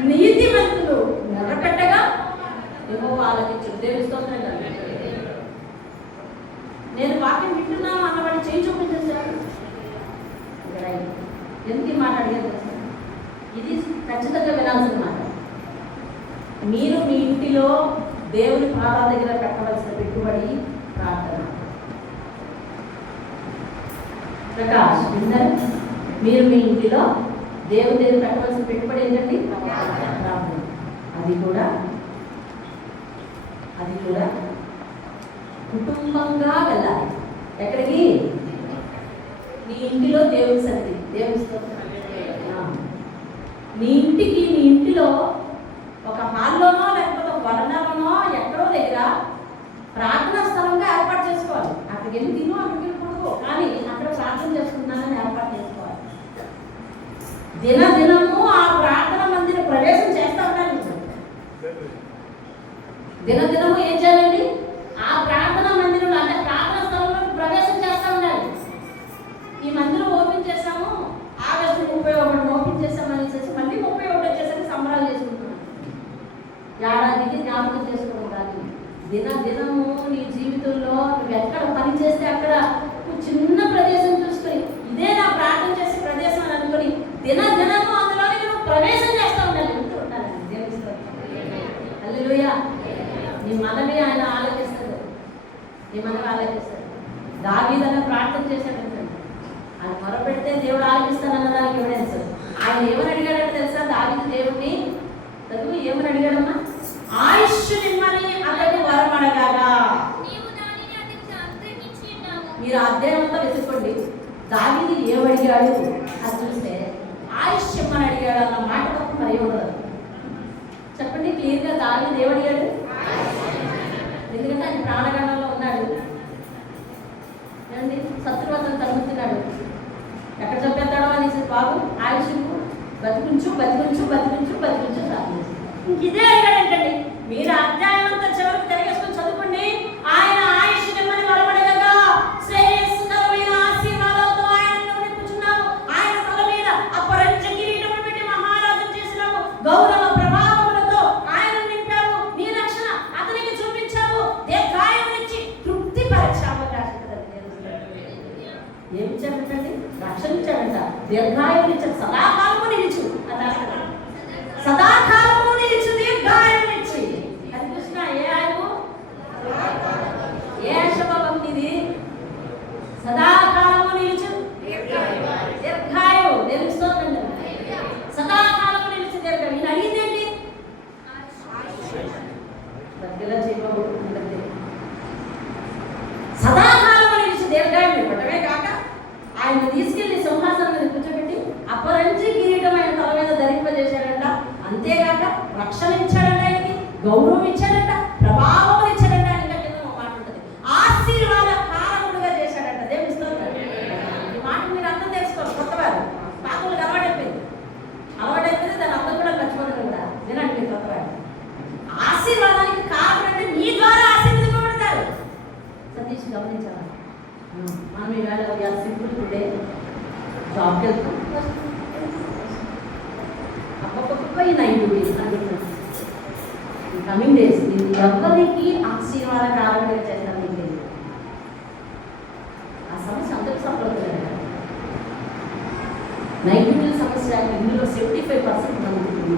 నీతిమంతులు మొరపెట్టగా యెహోవా ఆలకించును. దేవుని స్తోత్రం. నేను వాక్యం వింటున్నాను అన్నవాడిని చేయి చూపించేసాడు. ఎందుకు ఈ మాట అడిగారు? ఇది ఖచ్చితంగా వినాల్సిన మాట. మీరు మీ ఇంటిలో దేవుని పాదాల దగ్గర పెట్టవలసిన పెట్టుబడి ప్రార్థన. ప్రకాష్ విన్నారు? మీరు మీ ఇంటిలో దేవుని దగ్గర పెట్టవలసిన పెట్టుబడి ఏంటండి? ప్రార్థన. అది కూడా కుటుంబంగా వెళ్ళాలి. ఎక్కడికి? నీ ఇంటిలో దేవుని సన్నిధి. దేవుని స్తోత్రం. నీ ఇంటిలో ఒక హాల్లోనో లేకపోతే ఒక వరండాలోనో ఎక్కడో దగ్గర ప్రార్థనా స్థలంగా ఏర్పాటు చేసుకోవాలి. అక్కడికి వెళ్ళి తిను, అక్కడికి వెళ్ళకూడదు, కానీ అక్కడ ప్రార్థన చేసుకుంటున్నానని ఏర్పాటు చేసుకోవాలి. దినదినము ఆ ప్రార్థన మందిర ప్రవేశం చేస్తూ ఉండాలి. దినదినము ఏం చేయాలండి? ఆ ప్రార్థన మందిరంలో అంటే ప్రార్థన స్థలంలో ప్రవేశం చేస్తూ ఉండాలి. ఈ మందిరం ఓపెన్ చేసాము, ఆగస్టు 31 ఓపెన్ చేసామని మళ్ళీ 31 వచ్చేసరికి సంబరాలు చేసుకుంటున్నాం. ఏడాదికి జ్ఞాపకం దినము నీ జీవితంలో నువ్వు ఎక్కడ పని చేస్తే అక్కడ చిన్న ప్రదేశం చూసుకొని ఇదే నా ప్రార్థన చేసే ప్రదేశం అని అనుకుని దినము అందులోనే నువ్వు ప్రవేశం చేస్తూ ఉండాలి. ఉండాలండి దేవుని హల్లెలూయా. నీ మనవి ఆయన ఆలోచిస్తాడు, నీ మనవి ఆలోచిస్తాడు. దావీదన్న ప్రార్థన చేశాడు, ఆయన మొరపెడితే దేవుడు ఆలోచిస్తానన్నదానికి ఎవిడెన్స్. ఆయన ఏమని అడిగాడంటే తెలుసా? దావీదు దేవుడిని చదువు ఏమని అడిగాడమ్మా? ఆయుష్ నిమ్మని అతని వరం అడగాగా. మీరు అధ్యాయం అంతా వెతుక్కోండి, దావీదు ఏమడిగాడు అది చూస్తే ఆయుష్ ఇమ్మని అడిగాడు అన్న మాట తప్ప మరి ఉండదు. చెప్పండి క్లియర్గా, దావీదు ఏమడిగాడు? ఎందుకంటే ఆయన ప్రాణగణంలో ఉన్నాడు, ఏమండి శత్రువతను తగ్గుతున్నాడు. ఎక్కడ చంపేస్తాడో అనేసి బాబు ఆయుష్ బతికించు ఇంక ఇదే అడిగాడంటండి. మీరు అధ్యాయం అంతా చివరికి తిరిగేసుకొని చదువుకోండి. ఆయన ఆయుష్ నిమ్మని వరమడగగా శ్రేయస్కరమైన ఆశీర్వాదాలతో ఆయన నింపుచున్నాము. ఆయన తల మీద అపరంజ కిరీటం పెట్టి మహారాజు చేసినాము. గౌరవ ప్రభావములతో ఆయన నింపాము. నీ రక్షణ అతనికి చూపించాము. దీర్ఘాయువునిచ్చి తృప్తిపరిచాము. ఏమి ఇచ్చాడంటండి? రక్షణ ఇచ్చాడంట, దీర్ఘాయువునిచ్చాడు, సదాకాలము నిలుచు అన్నారు. సదాకాలము నిలుచు దీర్ఘాయువునిచ్చి. అది చూసినా ఏ ఆయువు? ఏ ఆశభావం ఇది? సదాకాలము నిలుచు దీర్ఘాయువు. తెలుస్తోందండి, సదాకాలము నిలుచు దీర్ఘాయువు. నేను అడిగిందేంటి? దగ్గర చేయబోతుంది. సదాకాలము నిలుచు దీర్ఘాయువు ఇవ్వటమే కాక ఆయన తీసుకెళ్లి సింహాసనం మీద కూర్చోబెట్టి అపరంజి కిరీటం ఆయన తల మీద ధరింపజేశాడంట. అంతేగాక రక్షణ ఇచ్చాడంట, ఆయనకి గౌరవం ఇచ్చాడంట, ప్రభావం ఇచ్చాడంట. ఆయన కింద మాట ఉంటుంది, ఆశీర్వాద కారకుడుగా చేశాడంట. దేవుని స్తోత్రం. ఈ మాట మీరు అర్థం తెలుసుకోవాలి. కొత్తవారు పాత్రలకు అలవాటైపోయింది, దాని అర్థం కూడా మర్చిపోతుంది కూడా. వినండి మీరు కొత్తవారు. ఆశీర్వాదానికి కారణం అంటే నీ ద్వారా ఆశీర్వదింపబడతారు. సతీష్ గమనించాలి. మనం ఈవేళ సింపుల్ టుడే జాబ్కి వెళ్తాం, అప్పకొక్క ఈ 9 days అనుకుంటున్నాను. ఈ కమింగ్ డేస్ నేను ఎవరికి ఆశీర్వాదకారంగా చేస్తాను మీకు తెలియదు. ఆ సమస్య అందరికీ సఫలవుతుంది. 90 సమస్య ఇందులో 75% నమ్ముతుంది.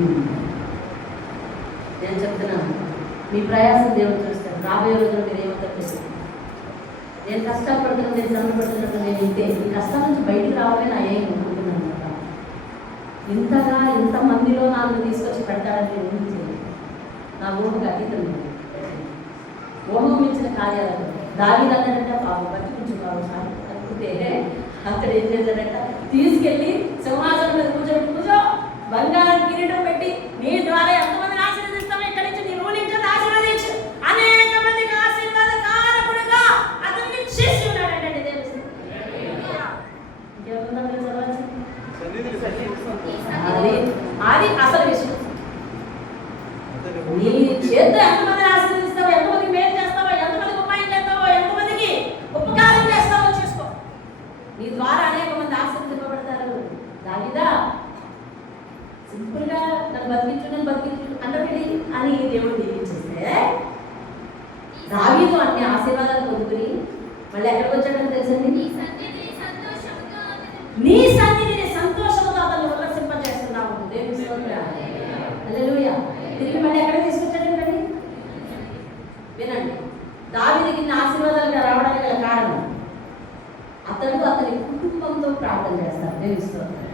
నేను చెప్తున్నాను, మీ ప్రయాసం దేవుడు చూస్తాను. రాబోయే రోజుల్లో మీరు ఏమవుతారు తెలుసు. నేను కష్టపడుతున్నాను, నేను శ్రమ పడుతున్నాను, నేను ఇంతే. ఈ కష్టం నుంచి బయటికి రావాలని నా ఏం అనుకుంటున్నాను అనమాట. ఇంతగా ఇంతమందిలో నన్ను తీసుకొచ్చి పెడతాడని నేను ఊహించేది. నా ఊహకు అతీతం. ఊహం ఇచ్చిన కార్యాలను దావీదు అన్నాడంట, బాబు బతికించు బాబు అనుకుంటే అతడు ఏం చేశాడంట, తీసుకెళ్ళి సింహాసనం మీద కూర్చో బంగారం కిరీటం పెట్టి నీ ద్వారా ఎంతమందిని ఆశీర్వదిస్తామో ఇక్కడి నుంచి నీ రూలింగ్ ఆశీర్వదించు. అనేక మందికి ఆశీర్వాద కారకుడుగా అతన్ని చేసి ఉన్నాడంటే అది అసలు విషయం. నీ చేతితో ఎంతమందిని ఆశీర్వదిస్తావో, ఎంతమందికి మేలు చేస్తావో, ఎంతమందికి ఉపాయం చేస్తావో, ఎంతమందికి ఉపకారం చేస్తావో చూసుకో. నీ ద్వారా అనేక మంది ఆశీర్వదింపబడతారు. దావీదా సింపుల్గా నన్ను బతికించు అన్నది అని దేవుడు దీవించేస్తే దావీదు అన్ని ఆశీర్వాదాలు పొందుకుని మళ్ళీ ఎక్కడికి వచ్చాడని తెలుసండి? నీ సన్నిధిని సంతోషంతో అతను ఉల్లసింపజేస్తున్నాము. దేవుని స్తోత్రం. హల్లెలూయా. తిరిగి మళ్ళీ ఎక్కడ తీసుకొచ్చాడండి? వినండి, దావీదుకి ఇన్ని ఆశీర్వాదాలుగా రావడానికి గల కారణం అతడు అతని కుటుంబంతో ప్రార్థన చేస్తారు. దేవుని స్తోత్రం.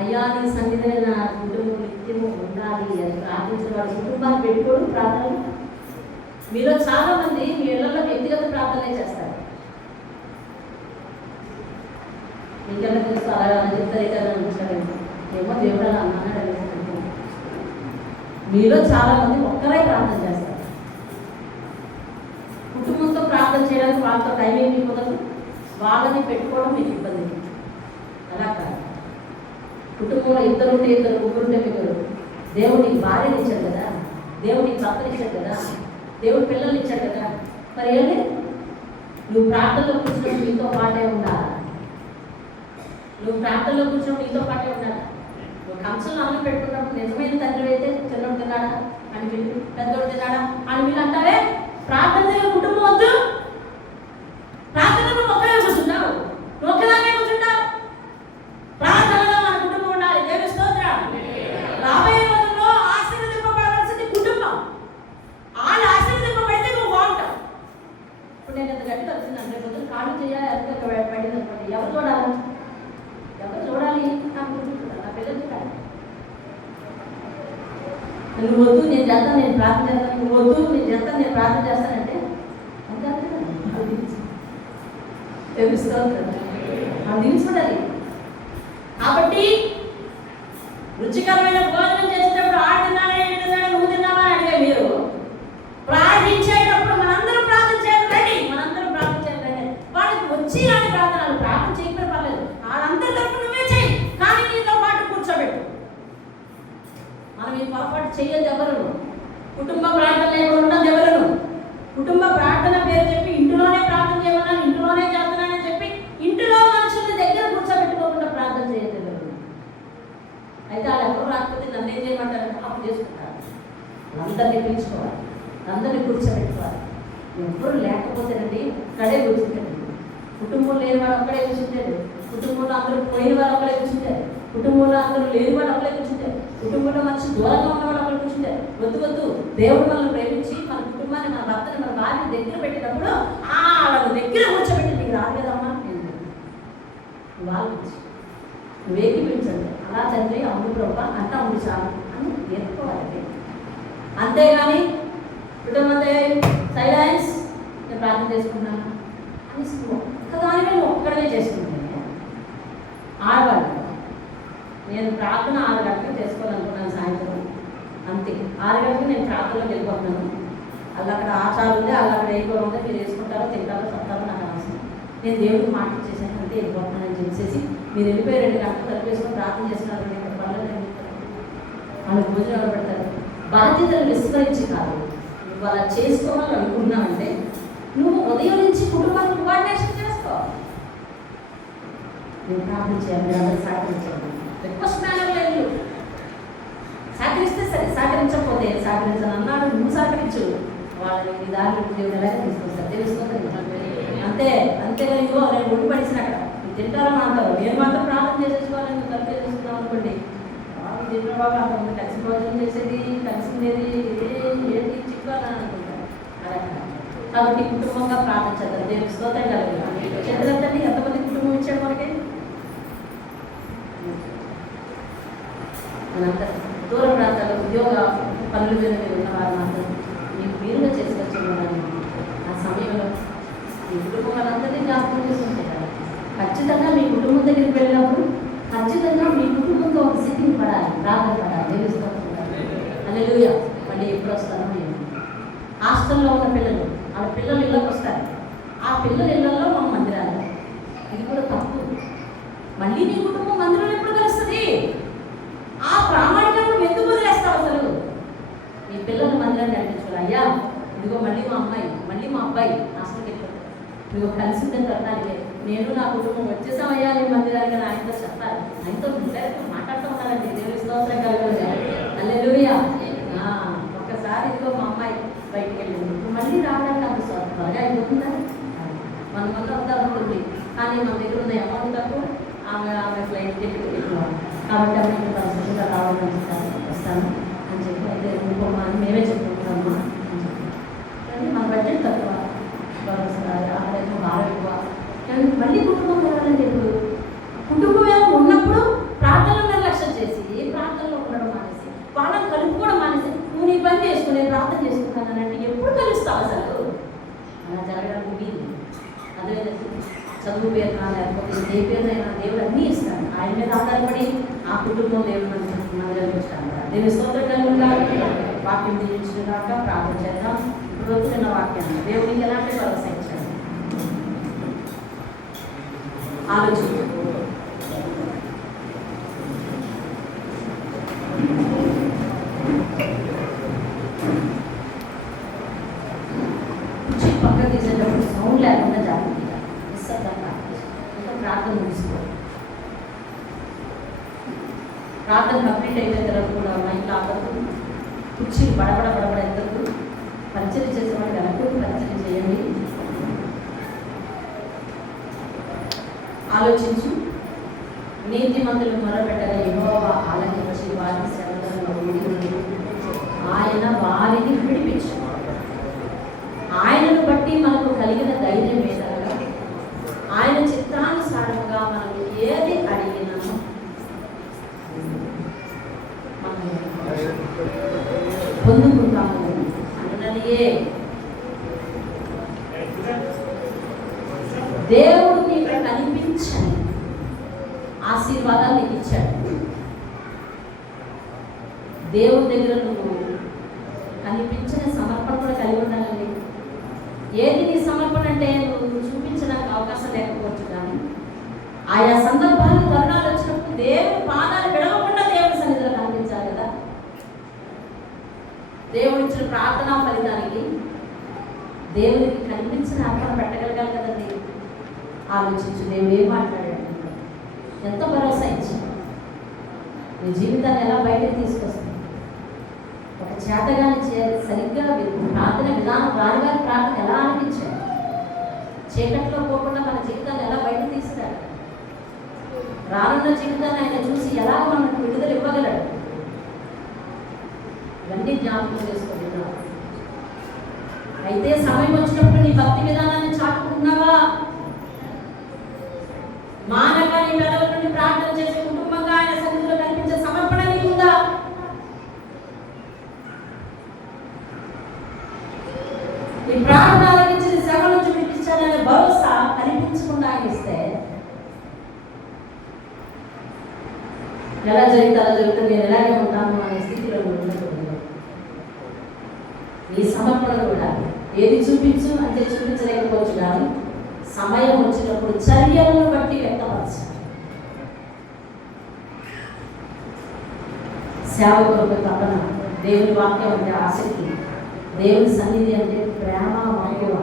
అయ్యా నీ సన్నిధిని నా కుటుంబం నిత్యము ఉండాలి అని ప్రార్థించిన వాడు కుటుంబాన్ని పెట్టుకోవడం ప్రార్థన. మీలో చాలా మంది మీ ఇళ్లలో వ్యక్తిగత ప్రార్థనలే చేస్తారు. మీకెలా తెలుసు? అలా చెప్తారు కదా అనిపించారండి. ఏమో దేవుడు అలా అన్నాడు అనేసి. మీలో చాలా మంది ఒక్కరే ప్రార్థన చేస్తారు. కుటుంబంతో ప్రార్థన చేయడానికి వాళ్ళతో టైం ఏమి కుదరదు. వాళ్ళని పెట్టుకోవడం మీకు ఇబ్బంది. అలా కాదు. కుటుంబంలో ఇద్దరుంటే ఇద్దరు, ముగ్గురుంటే ముగ్గురు. దేవుడికి భార్యని ఇచ్చాడు కదా, దేవుడికి భర్తలు ఇచ్చాడు కదా, దేవుడు పిల్లల్ని ఇచ్చాడు కదా. మరి ఏంటి? నువ్వు ప్రార్థనలో కూర్చున్నప్పుడు నీతో పాటే ఉండాలి. నువ్వు ప్రార్థనలో కూర్చున్నప్పుడు నీతో పాటే ఉండాలి. నువ్వు కంచంలో అన్నం పెట్టుకున్నప్పుడు నిజమైన తండ్రి అయితే చిన్నోడు తిన్నాడా అని వీళ్ళు, పెద్దోడు తిన్నాడా అని వీళ్ళు అంటావే ప్రార్థన దగ్గర కుటుంబం వద్దు. ప్రార్థనకు ఒక్కడే కూర్చుంటావు, నువ్వు ఒక్కదానే కూర్చుంటావు. ప్రార్థనలో మన కుటుంబం ఉండాలి. దేవుని స్తోత్రం. రాబోయే రోజుల్లో ఆశీర్వదింపబడాల్సింది కుటుంబం. వాళ్ళు ఆశీర్వదింపబడితే నువ్వు బాగుంటావు. ఇప్పుడు నేను ఎంత గట్టిగా వచ్చిందంటే రోజు కాళ్ళు చేయాలి, ఎంత పడింది అనుకోండి, ఎవరు చూడాలి? ఎవరు చూడాలి? నా కుటుంబం చూడాలి, నా పిల్లలు చూడాలి. నువ్వు వద్దు నేను చేస్తాను, నేను ప్రార్థన చేస్తాను, నువ్వు వద్దు నేను చేస్తాను, నేను ప్రార్థన చేస్తానంటే అంతే తెలుస్తుంది. మనం దించుకోవాలి. కాబట్టి రుచికరమైన భోజనం చేసేటప్పుడు ఆడు తిన్నాడా, ఏడు తిన్నాడా, నువ్వు తిన్నావా అని అడిగే మీరు ప్రార్థించేటప్పుడు మనందరం ప్రార్థన చేయాలి. రండి, మనందరం ప్రార్థన చేయాలి. రండి. వాళ్ళకి వచ్చి రాని ప్రార్థనలు ప్రార్థన చేయకపోతే పర్లేదు, వాళ్ళందరి తరపు నువ్వే చేయి, కానీ నీతో పాటు కూర్చోబెట్టు. మనం ఈ పొరపాటు చేయొద్దు ఎవరు. కుటుంబ ప్రార్థన లేకుండా ఉండదు ఎవరు. కుటుంబ ప్రార్థన పేరు చెప్పి ఇంటిలోనే ప్రార్థన చేయమన్నాను, ఇంటిలోనే చేస్తున్నానని చెప్పి ఇంటిలో మనుషుల్ని దగ్గర కూర్చోబెట్టుకోకుండా ప్రార్థన చేయొద్దు ఎవరు. అయితే వాళ్ళు ఎవరు రాకపోతే నన్ను ఏం చేయమంటారు? అప్పు చేసుకుంటారు. అందరినీ పిలుచుకోవాలి, అందరినీ కూర్చోబెట్టుకోవాలి. ఎవరు లేకపోతేనండి ఇక్కడే కూర్చుంటాడు. కుటుంబం లేని వాడు ఒక్కడే కూర్చుంటాడు, కుటుంబంలో అందరూ పోయిన వారు ఒక్కడే కూర్చుంటారు, కుటుంబంలో అందరూ లేని వాడు ఒక్కడే కూర్చుంటారు, కుటుంబంలో మనిషి దూరంగా ఉన్నవాడు ఒకరు కూర్చుంటారు. వద్దు వద్దు, దేవుడు మనల్ని ప్రేమించి మన కుటుంబాన్ని, మన భర్తని, మన భార్యని దగ్గర పెట్టినప్పుడు వాళ్ళ దగ్గర కూర్చోబెట్టి నీకు రాదు కదమ్మా, వాళ్ళు నువ్వు ఏకీపించండి. అలా తండ్రి అవును ప్రభా అంటే అవును చాలు అని నేర్చుకోవాలి. అంతేగాని కుటుంబంతో సైలెన్స్, నేను ప్రార్థన చేసుకున్నాను అని ఒక్కదాని మేము ఒక్కడమే చేసుకుంటాను. ఆడవాళ్ళు నేను ప్రార్థన 6 గంటలకు చేసుకోవాలనుకున్నాను సాయంత్రం, అంతే 6 గంటలకు నేను ప్రార్థనలోకి వెళ్ళిపోతున్నాను. వాళ్ళు అక్కడ ఆచారం ఉంది, వాళ్ళు అక్కడ ఏ కూర ఉందో మీరు వేసుకుంటారో తింటారో చెప్తారో నాకు అవసరం. నేను దేవుడికి మాట చేశాను అంతే, వెళ్ళిపోతున్నానని చెప్పేసి మీరు వెళ్ళిపోయి 2 గంటలు కలిపేసుకొని ప్రార్థన చేస్తున్నారు. ఇక్కడ పనులు వాళ్ళు భోజనం ఎవరు పెడతారు? బాధ్యతలు విస్మరించి కాదు, నువ్వు అలా చేసుకోవాలని అనుకున్నావంటే నువ్వు ఉదయం నుంచి కుటుంబానికి కోఆర్డినేషన్ చేసుకో. నేను ప్రార్థన చేయాలి, అందరూ సహకరించాలి. రిక్వెస్ట్ మేనర్ లేదు. సహకరిస్తే సరే, సహకరించకపోతే సహకరించాలి అన్నాడు, నువ్వు సహకరించు. వాళ్ళని నీ దారిలో దేవుడు ఎలాగ తీసుకొస్తారు తెలుసుకోవాలి. అంతే అంతేగా ఇదిగో నేను ఒడ్డు పడిసిన అక్కడ తింటారని అంటారు. నేను మాత్రం ప్రార్థన చేసేసుకోవాలని నువ్వు కలిపి చేసుకుందాం అనుకోండి. వాళ్ళు తింటారు బాగా అంత కలిసి భోజనం చేసేది, కలిసి ఉండేది ఏంటి చిక్కాలని అనుకుంటారు. అలా కాబట్టి కుటుంబంగా ప్రార్థన చేద్దాం. దేవుని స్తోత్రం కలిగి చంద్రంతని ఎంతమంది కుటుంబం ఇచ్చాడు మనకి? మనంతా దూర ప్రాంతాల్లో ఉద్యోగ పనుల మీద మీరు ఉన్నవారు మాత్రం మీకు వీలుగా చేసుకొచ్చేవారు. ఆ సమయంలో మీ కుటుంబం వాళ్ళందరినీ జ్ఞాపకం చేసుకుంటారు కదా. ఖచ్చితంగా మీ కుటుంబం దగ్గరికి వెళ్ళినప్పుడు ఖచ్చితంగా మీ కుటుంబంతో ఒక స్థితిని పడాలి, ప్రార్థన పడాలి. దేవుస్తుంటారు హల్లెలూయా. మళ్ళీ ఎప్పుడు వస్తారో మేము హాస్టల్లో ఉన్న పిల్లలు వాళ్ళ పిల్లలు ఇళ్ళకి వస్తారు. ఆ పిల్లల ఇళ్ళల్లో మా మందిరాలు, ఇది కూడా తప్పు. మళ్ళీ నీ కుటుంబం మందిరంలో ఎప్పుడు కలుస్తుంది? ఆ ప్రామాణికంగా ఎందుకు వదిలేస్తావు అసలు? నీ పిల్లలు మందిరాన్ని నడిపించుకోవాలి. అయ్యా ఇదిగో మళ్ళీ మా అమ్మాయి, మళ్ళీ మా అబ్బాయి హాస్టల్కి వెళ్ళిపోతారు, ఇదిగో కలిసి ఉందని కట్టాలి. నేను నా కుటుంబం వచ్చేసామయ్యా నీ మందిరానికి అని ఆయనతో చెప్పాలి. ఆయనతో మాట్లాడుతూ ఉన్నారండి. దేవుని స్తోత్రం కలుగుతుంది. హల్లెలూయా. ఒక్కసారి ఇదిగో మా అమ్మాయి బయటికి వెళ్ళింది, మళ్ళీ రావడానికి అంత త్వరగా అయిపోతుందా? మన వద్ద ఉంటుంది, కానీ మన దగ్గర ఉన్న అమౌంట్ తక్కువ. ఆమె ఫ్లైట్ టికెట్ వెళ్ళిపోవాలి కాబట్టి ఆమె పరిస్థితిగా రావడానికి వస్తాను అని చెప్పి అయితే ఇంకోమా అని మేమే చెప్పుకుంటామా అని చెప్పి. కానీ మన బడ్జెట్ తక్కువ, ఆదాయం బాగా ఎక్కువ. కానీ మళ్ళీ కుటుంబం కలగాలని ఇప్పుడు కుటుంబం ఏమో ఉన్నప్పుడు ప్రార్థనలు నిర్లక్ష్యం చేసి ప్రార్థనలో ఉండడం మానేసి వాళ్ళని కలుపుకోవడం మానేసి నువ్వు నీ పని చేసుకుని నేను ప్రార్థన చేసుకుంటానంటే ఎప్పుడు కలుస్తావు అసలు? అలా జరగడానికి వీలు. అదే చదువు పేరునా లేకపోతే ఏ పేరునైనా దేవుడు అన్నీ ఇస్తాడు. ఆయన మీద ఆధారపడి ఆ కుటుంబం దేవుడు మందిరానికి వచ్చాను. దేవుని స్తోత్రం కలుగుతాడు. వాక్యం దీవించుగాక. ప్రార్థన చేద్దాం. ఇప్పుడు వచ్చిన వాక్యాన్ని దేవుడికి ఎలాంటి భరోసా ఇచ్చాడు ఆలోచించు. పక్కన తీసేటప్పుడు సౌండ్ లేకుండా జాగ్రత్తగా నిశ్శబ్దంగా ఇంకా ప్రార్థన ముగిసుకోవాలి. ప్రార్థన కంప్లీట్ అయిన తర్వాత కూడా మైండ్ ఆపద్దు, కుర్చీలు బడబడ ఎత్తద్దు. పరిచయం చేసేవాడు వెనక్కి ఆలోచించు. నీతిమంతులు మొరపెట్టగా యెహోవా ఆలకించి వారి శ్రమలను విడిపించి ఆయన వారిని విడిపించు. ఆయనను బట్టి మనకు కలిగిన ధైర్యం ఏదనగా ఆయన చిత్తానుసారంగా మనం ఏది అడిగినా మనం పొందుకుంటాము అన్నదియే. దేవుడు నీకు కనిపించని ఆశీర్వాదాలు నీకు ఇచ్చాడు. దేవుడి దగ్గర నువ్వు కనిపించిన సమర్పణ కూడా కలిగి ఉండాలండి. ఏది నీ సమర్పణ అంటే నువ్వు చూపించడానికి అవకాశం లేకపోవచ్చు, కానీ ఆయా సందర్భాలు తరుణాలు వచ్చినప్పుడు దేవుని పాదాలు విడవకుండా దేవుని సన్నిధిలో కనిపించాలి కదా. దేవుడు ఇచ్చిన ప్రార్థనా ఫలితానికి దేవునికి కనిపించిన అర్పణ పెట్టగలగాలి కదండి. ఆలోచించు, దేవుడు ఏం మాట్లాడాడు, ఎంత భరోసా ఇచ్చాడు, నీ జీవితాన్ని ఎలా బయటకు తీసుకొస్తుంది. ఒక చేతగాని సరిగ్గా ప్రార్థన విధానం వారి ప్రార్థన ఎలా అనిపించాడు, చీకట్లో పోకుండా మన జీవితాన్ని ఎలా బయటకు తీసుకురాడు, రానున్న జీవితాన్ని ఆయన చూసి ఎలా మనకు విడుదల ఇవ్వగలడు, ఇవన్నీ జ్ఞాపకం చేసుకుంటున్నావు. అయితే సమయం వచ్చినప్పుడు నీ భక్తి విధానాన్ని చాటుకున్నావా? మానవ నీ పెదవుల నుండి ప్రార్థన చేసే కుటుంబంగా ఆయన సన్నిధిలో కనిపించే సమర్పణ నీకుందా? నీ ప్రార్థన ఆలకించిన శ్రమ నుంచి విడిపించాలనే భరోసా కనిపించకుండా ఆయన ఇస్తే ఎలా జరిగితే అలా జరుగుతుంది, నేను ఎలాగే ఉంటాను అనే స్థితిలో ఉండకూడదు. నీ సమర్పణ కూడా ఏది చూపించు అంటే చూపించలేకపోవచ్చు, కానీ సమయం వచ్చినప్పుడు చర్యలను బట్టి వ్యక్తపరచాలి. సేవకులకు తపన, దేవుని వాక్యం అంటే ఆసక్తి, దేవుని సన్నిధి అంటే ప్రేమ మక్కువ,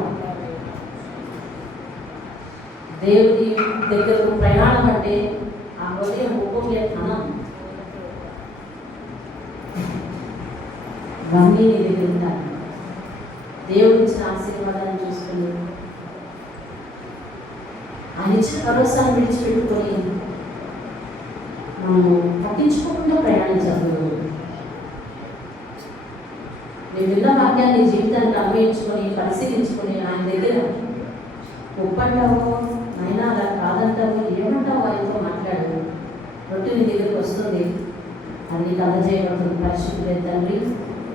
దేవుడి దగ్గరకు ప్రయాణం అంటే ఆ హృదయం ఒక్కొక్క ధనం, ఇవన్నీ నీ దగ్గర ఉంటాయి. దేవుడి ఇచ్చిన ఆశీర్వాదాన్ని చూసుకుని ఆయన ఇచ్చిన భరోసాను విడిచిపెట్టుకొని మనము పట్టించుకోకుండా ప్రయాణించాలి. నీ విన్న వాక్యాన్ని జీవితాన్ని అన్వయించుకొని పరిశీలించుకొని ఆయన దగ్గర ఒప్పంటావో అయినా అలా కాదంటావో ఏమంటావో ఆయనతో మాట్లాడు. రొట్టె నీ దగ్గరికి వస్తుంది, అది నీకు అందజేయబడుతుంది. పరిశుద్ధులే తండ్రి,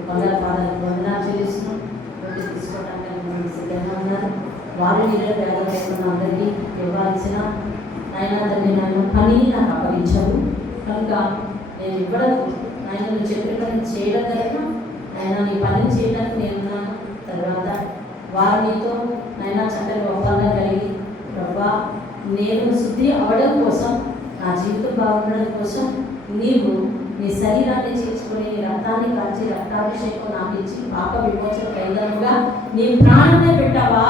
బంగారు పాదాలకు వందనాలు చెల్లిస్తున్నాం. రొట్టె తీసుకోవడానికి సిద్ధంగా ఉన్నారు. వారు నీళ్ళ పేద లేకుండా అందరికీ ఇవ్వాల్సిన నాయన తండ్రి నన్ను పని నాకు అప్పగించావు కనుక నేను ఇవ్వడం ఆయన నువ్వు చెప్పిన పని చేయడం కనుక ఆయన నీ పనిని చేయడానికి నేనున్నాను. తర్వాత వారు నీతో నాయన చక్కని ఒప్పందం కలిగి ప్రభా నేను శుద్ధి అవ్వడం కోసం, నా జీవితం బాగుండడం కోసం నీవు నీ శరీరాన్ని చేర్చుకుని నీ రక్తాన్ని కాల్చి రక్తాభిషేకం నాకు ఇచ్చి పాప విమోచన కైదముగా నీ ప్రాణాన్ని పెట్టావా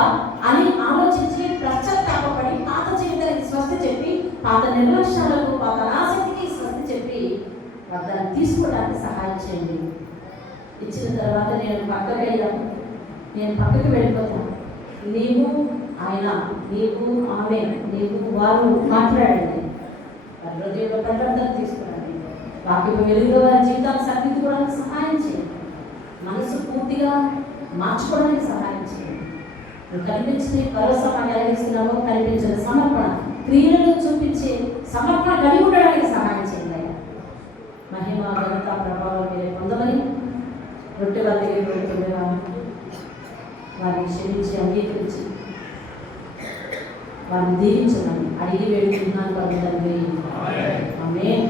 అని ఆలోచించి పశ్చాత్తాపడి పాత జీవితానికి స్వస్తి చెప్పి, పాత నిర్లక్ష్యాలకు పాత ఆసక్తికి స్వస్తి చెప్పి దాన్ని తీసుకోవడానికి సహాయం చేయండి. ఇచ్చిన తర్వాత నేను పక్కకి వెళ్ళిపోతాను. నీవు ఆయన, నీవు ఆమె, నీవు వారు మాట్లాడండి. వారి హృదయంలో పరివర్తన తీసుకురండి. వాక్యం వెలుగులో వారి జీవితాన్ని సరిదిద్దుకోవడానికి సహాయం చేయండి. మనసు పూర్తిగా మార్చుకోవడానికి సహాయం చేయండి. నువ్వు కనిపించే భరోసా కలిగిస్తున్నావో కనిపించిన సమర్పణ క్రియలను చూపించే సమర్పణ కలిగి ఉండడానికి సహాయం చేయండి. మహిమ ఘనత ప్రభావం మీరే పొందమని రొట్టె వారి దగ్గర పెడుతుండగా వారిని క్షమించి అంగీకరించి వారిని దీవించమని అడిగి వేడుకుంటున్నాను. ఆమేన్.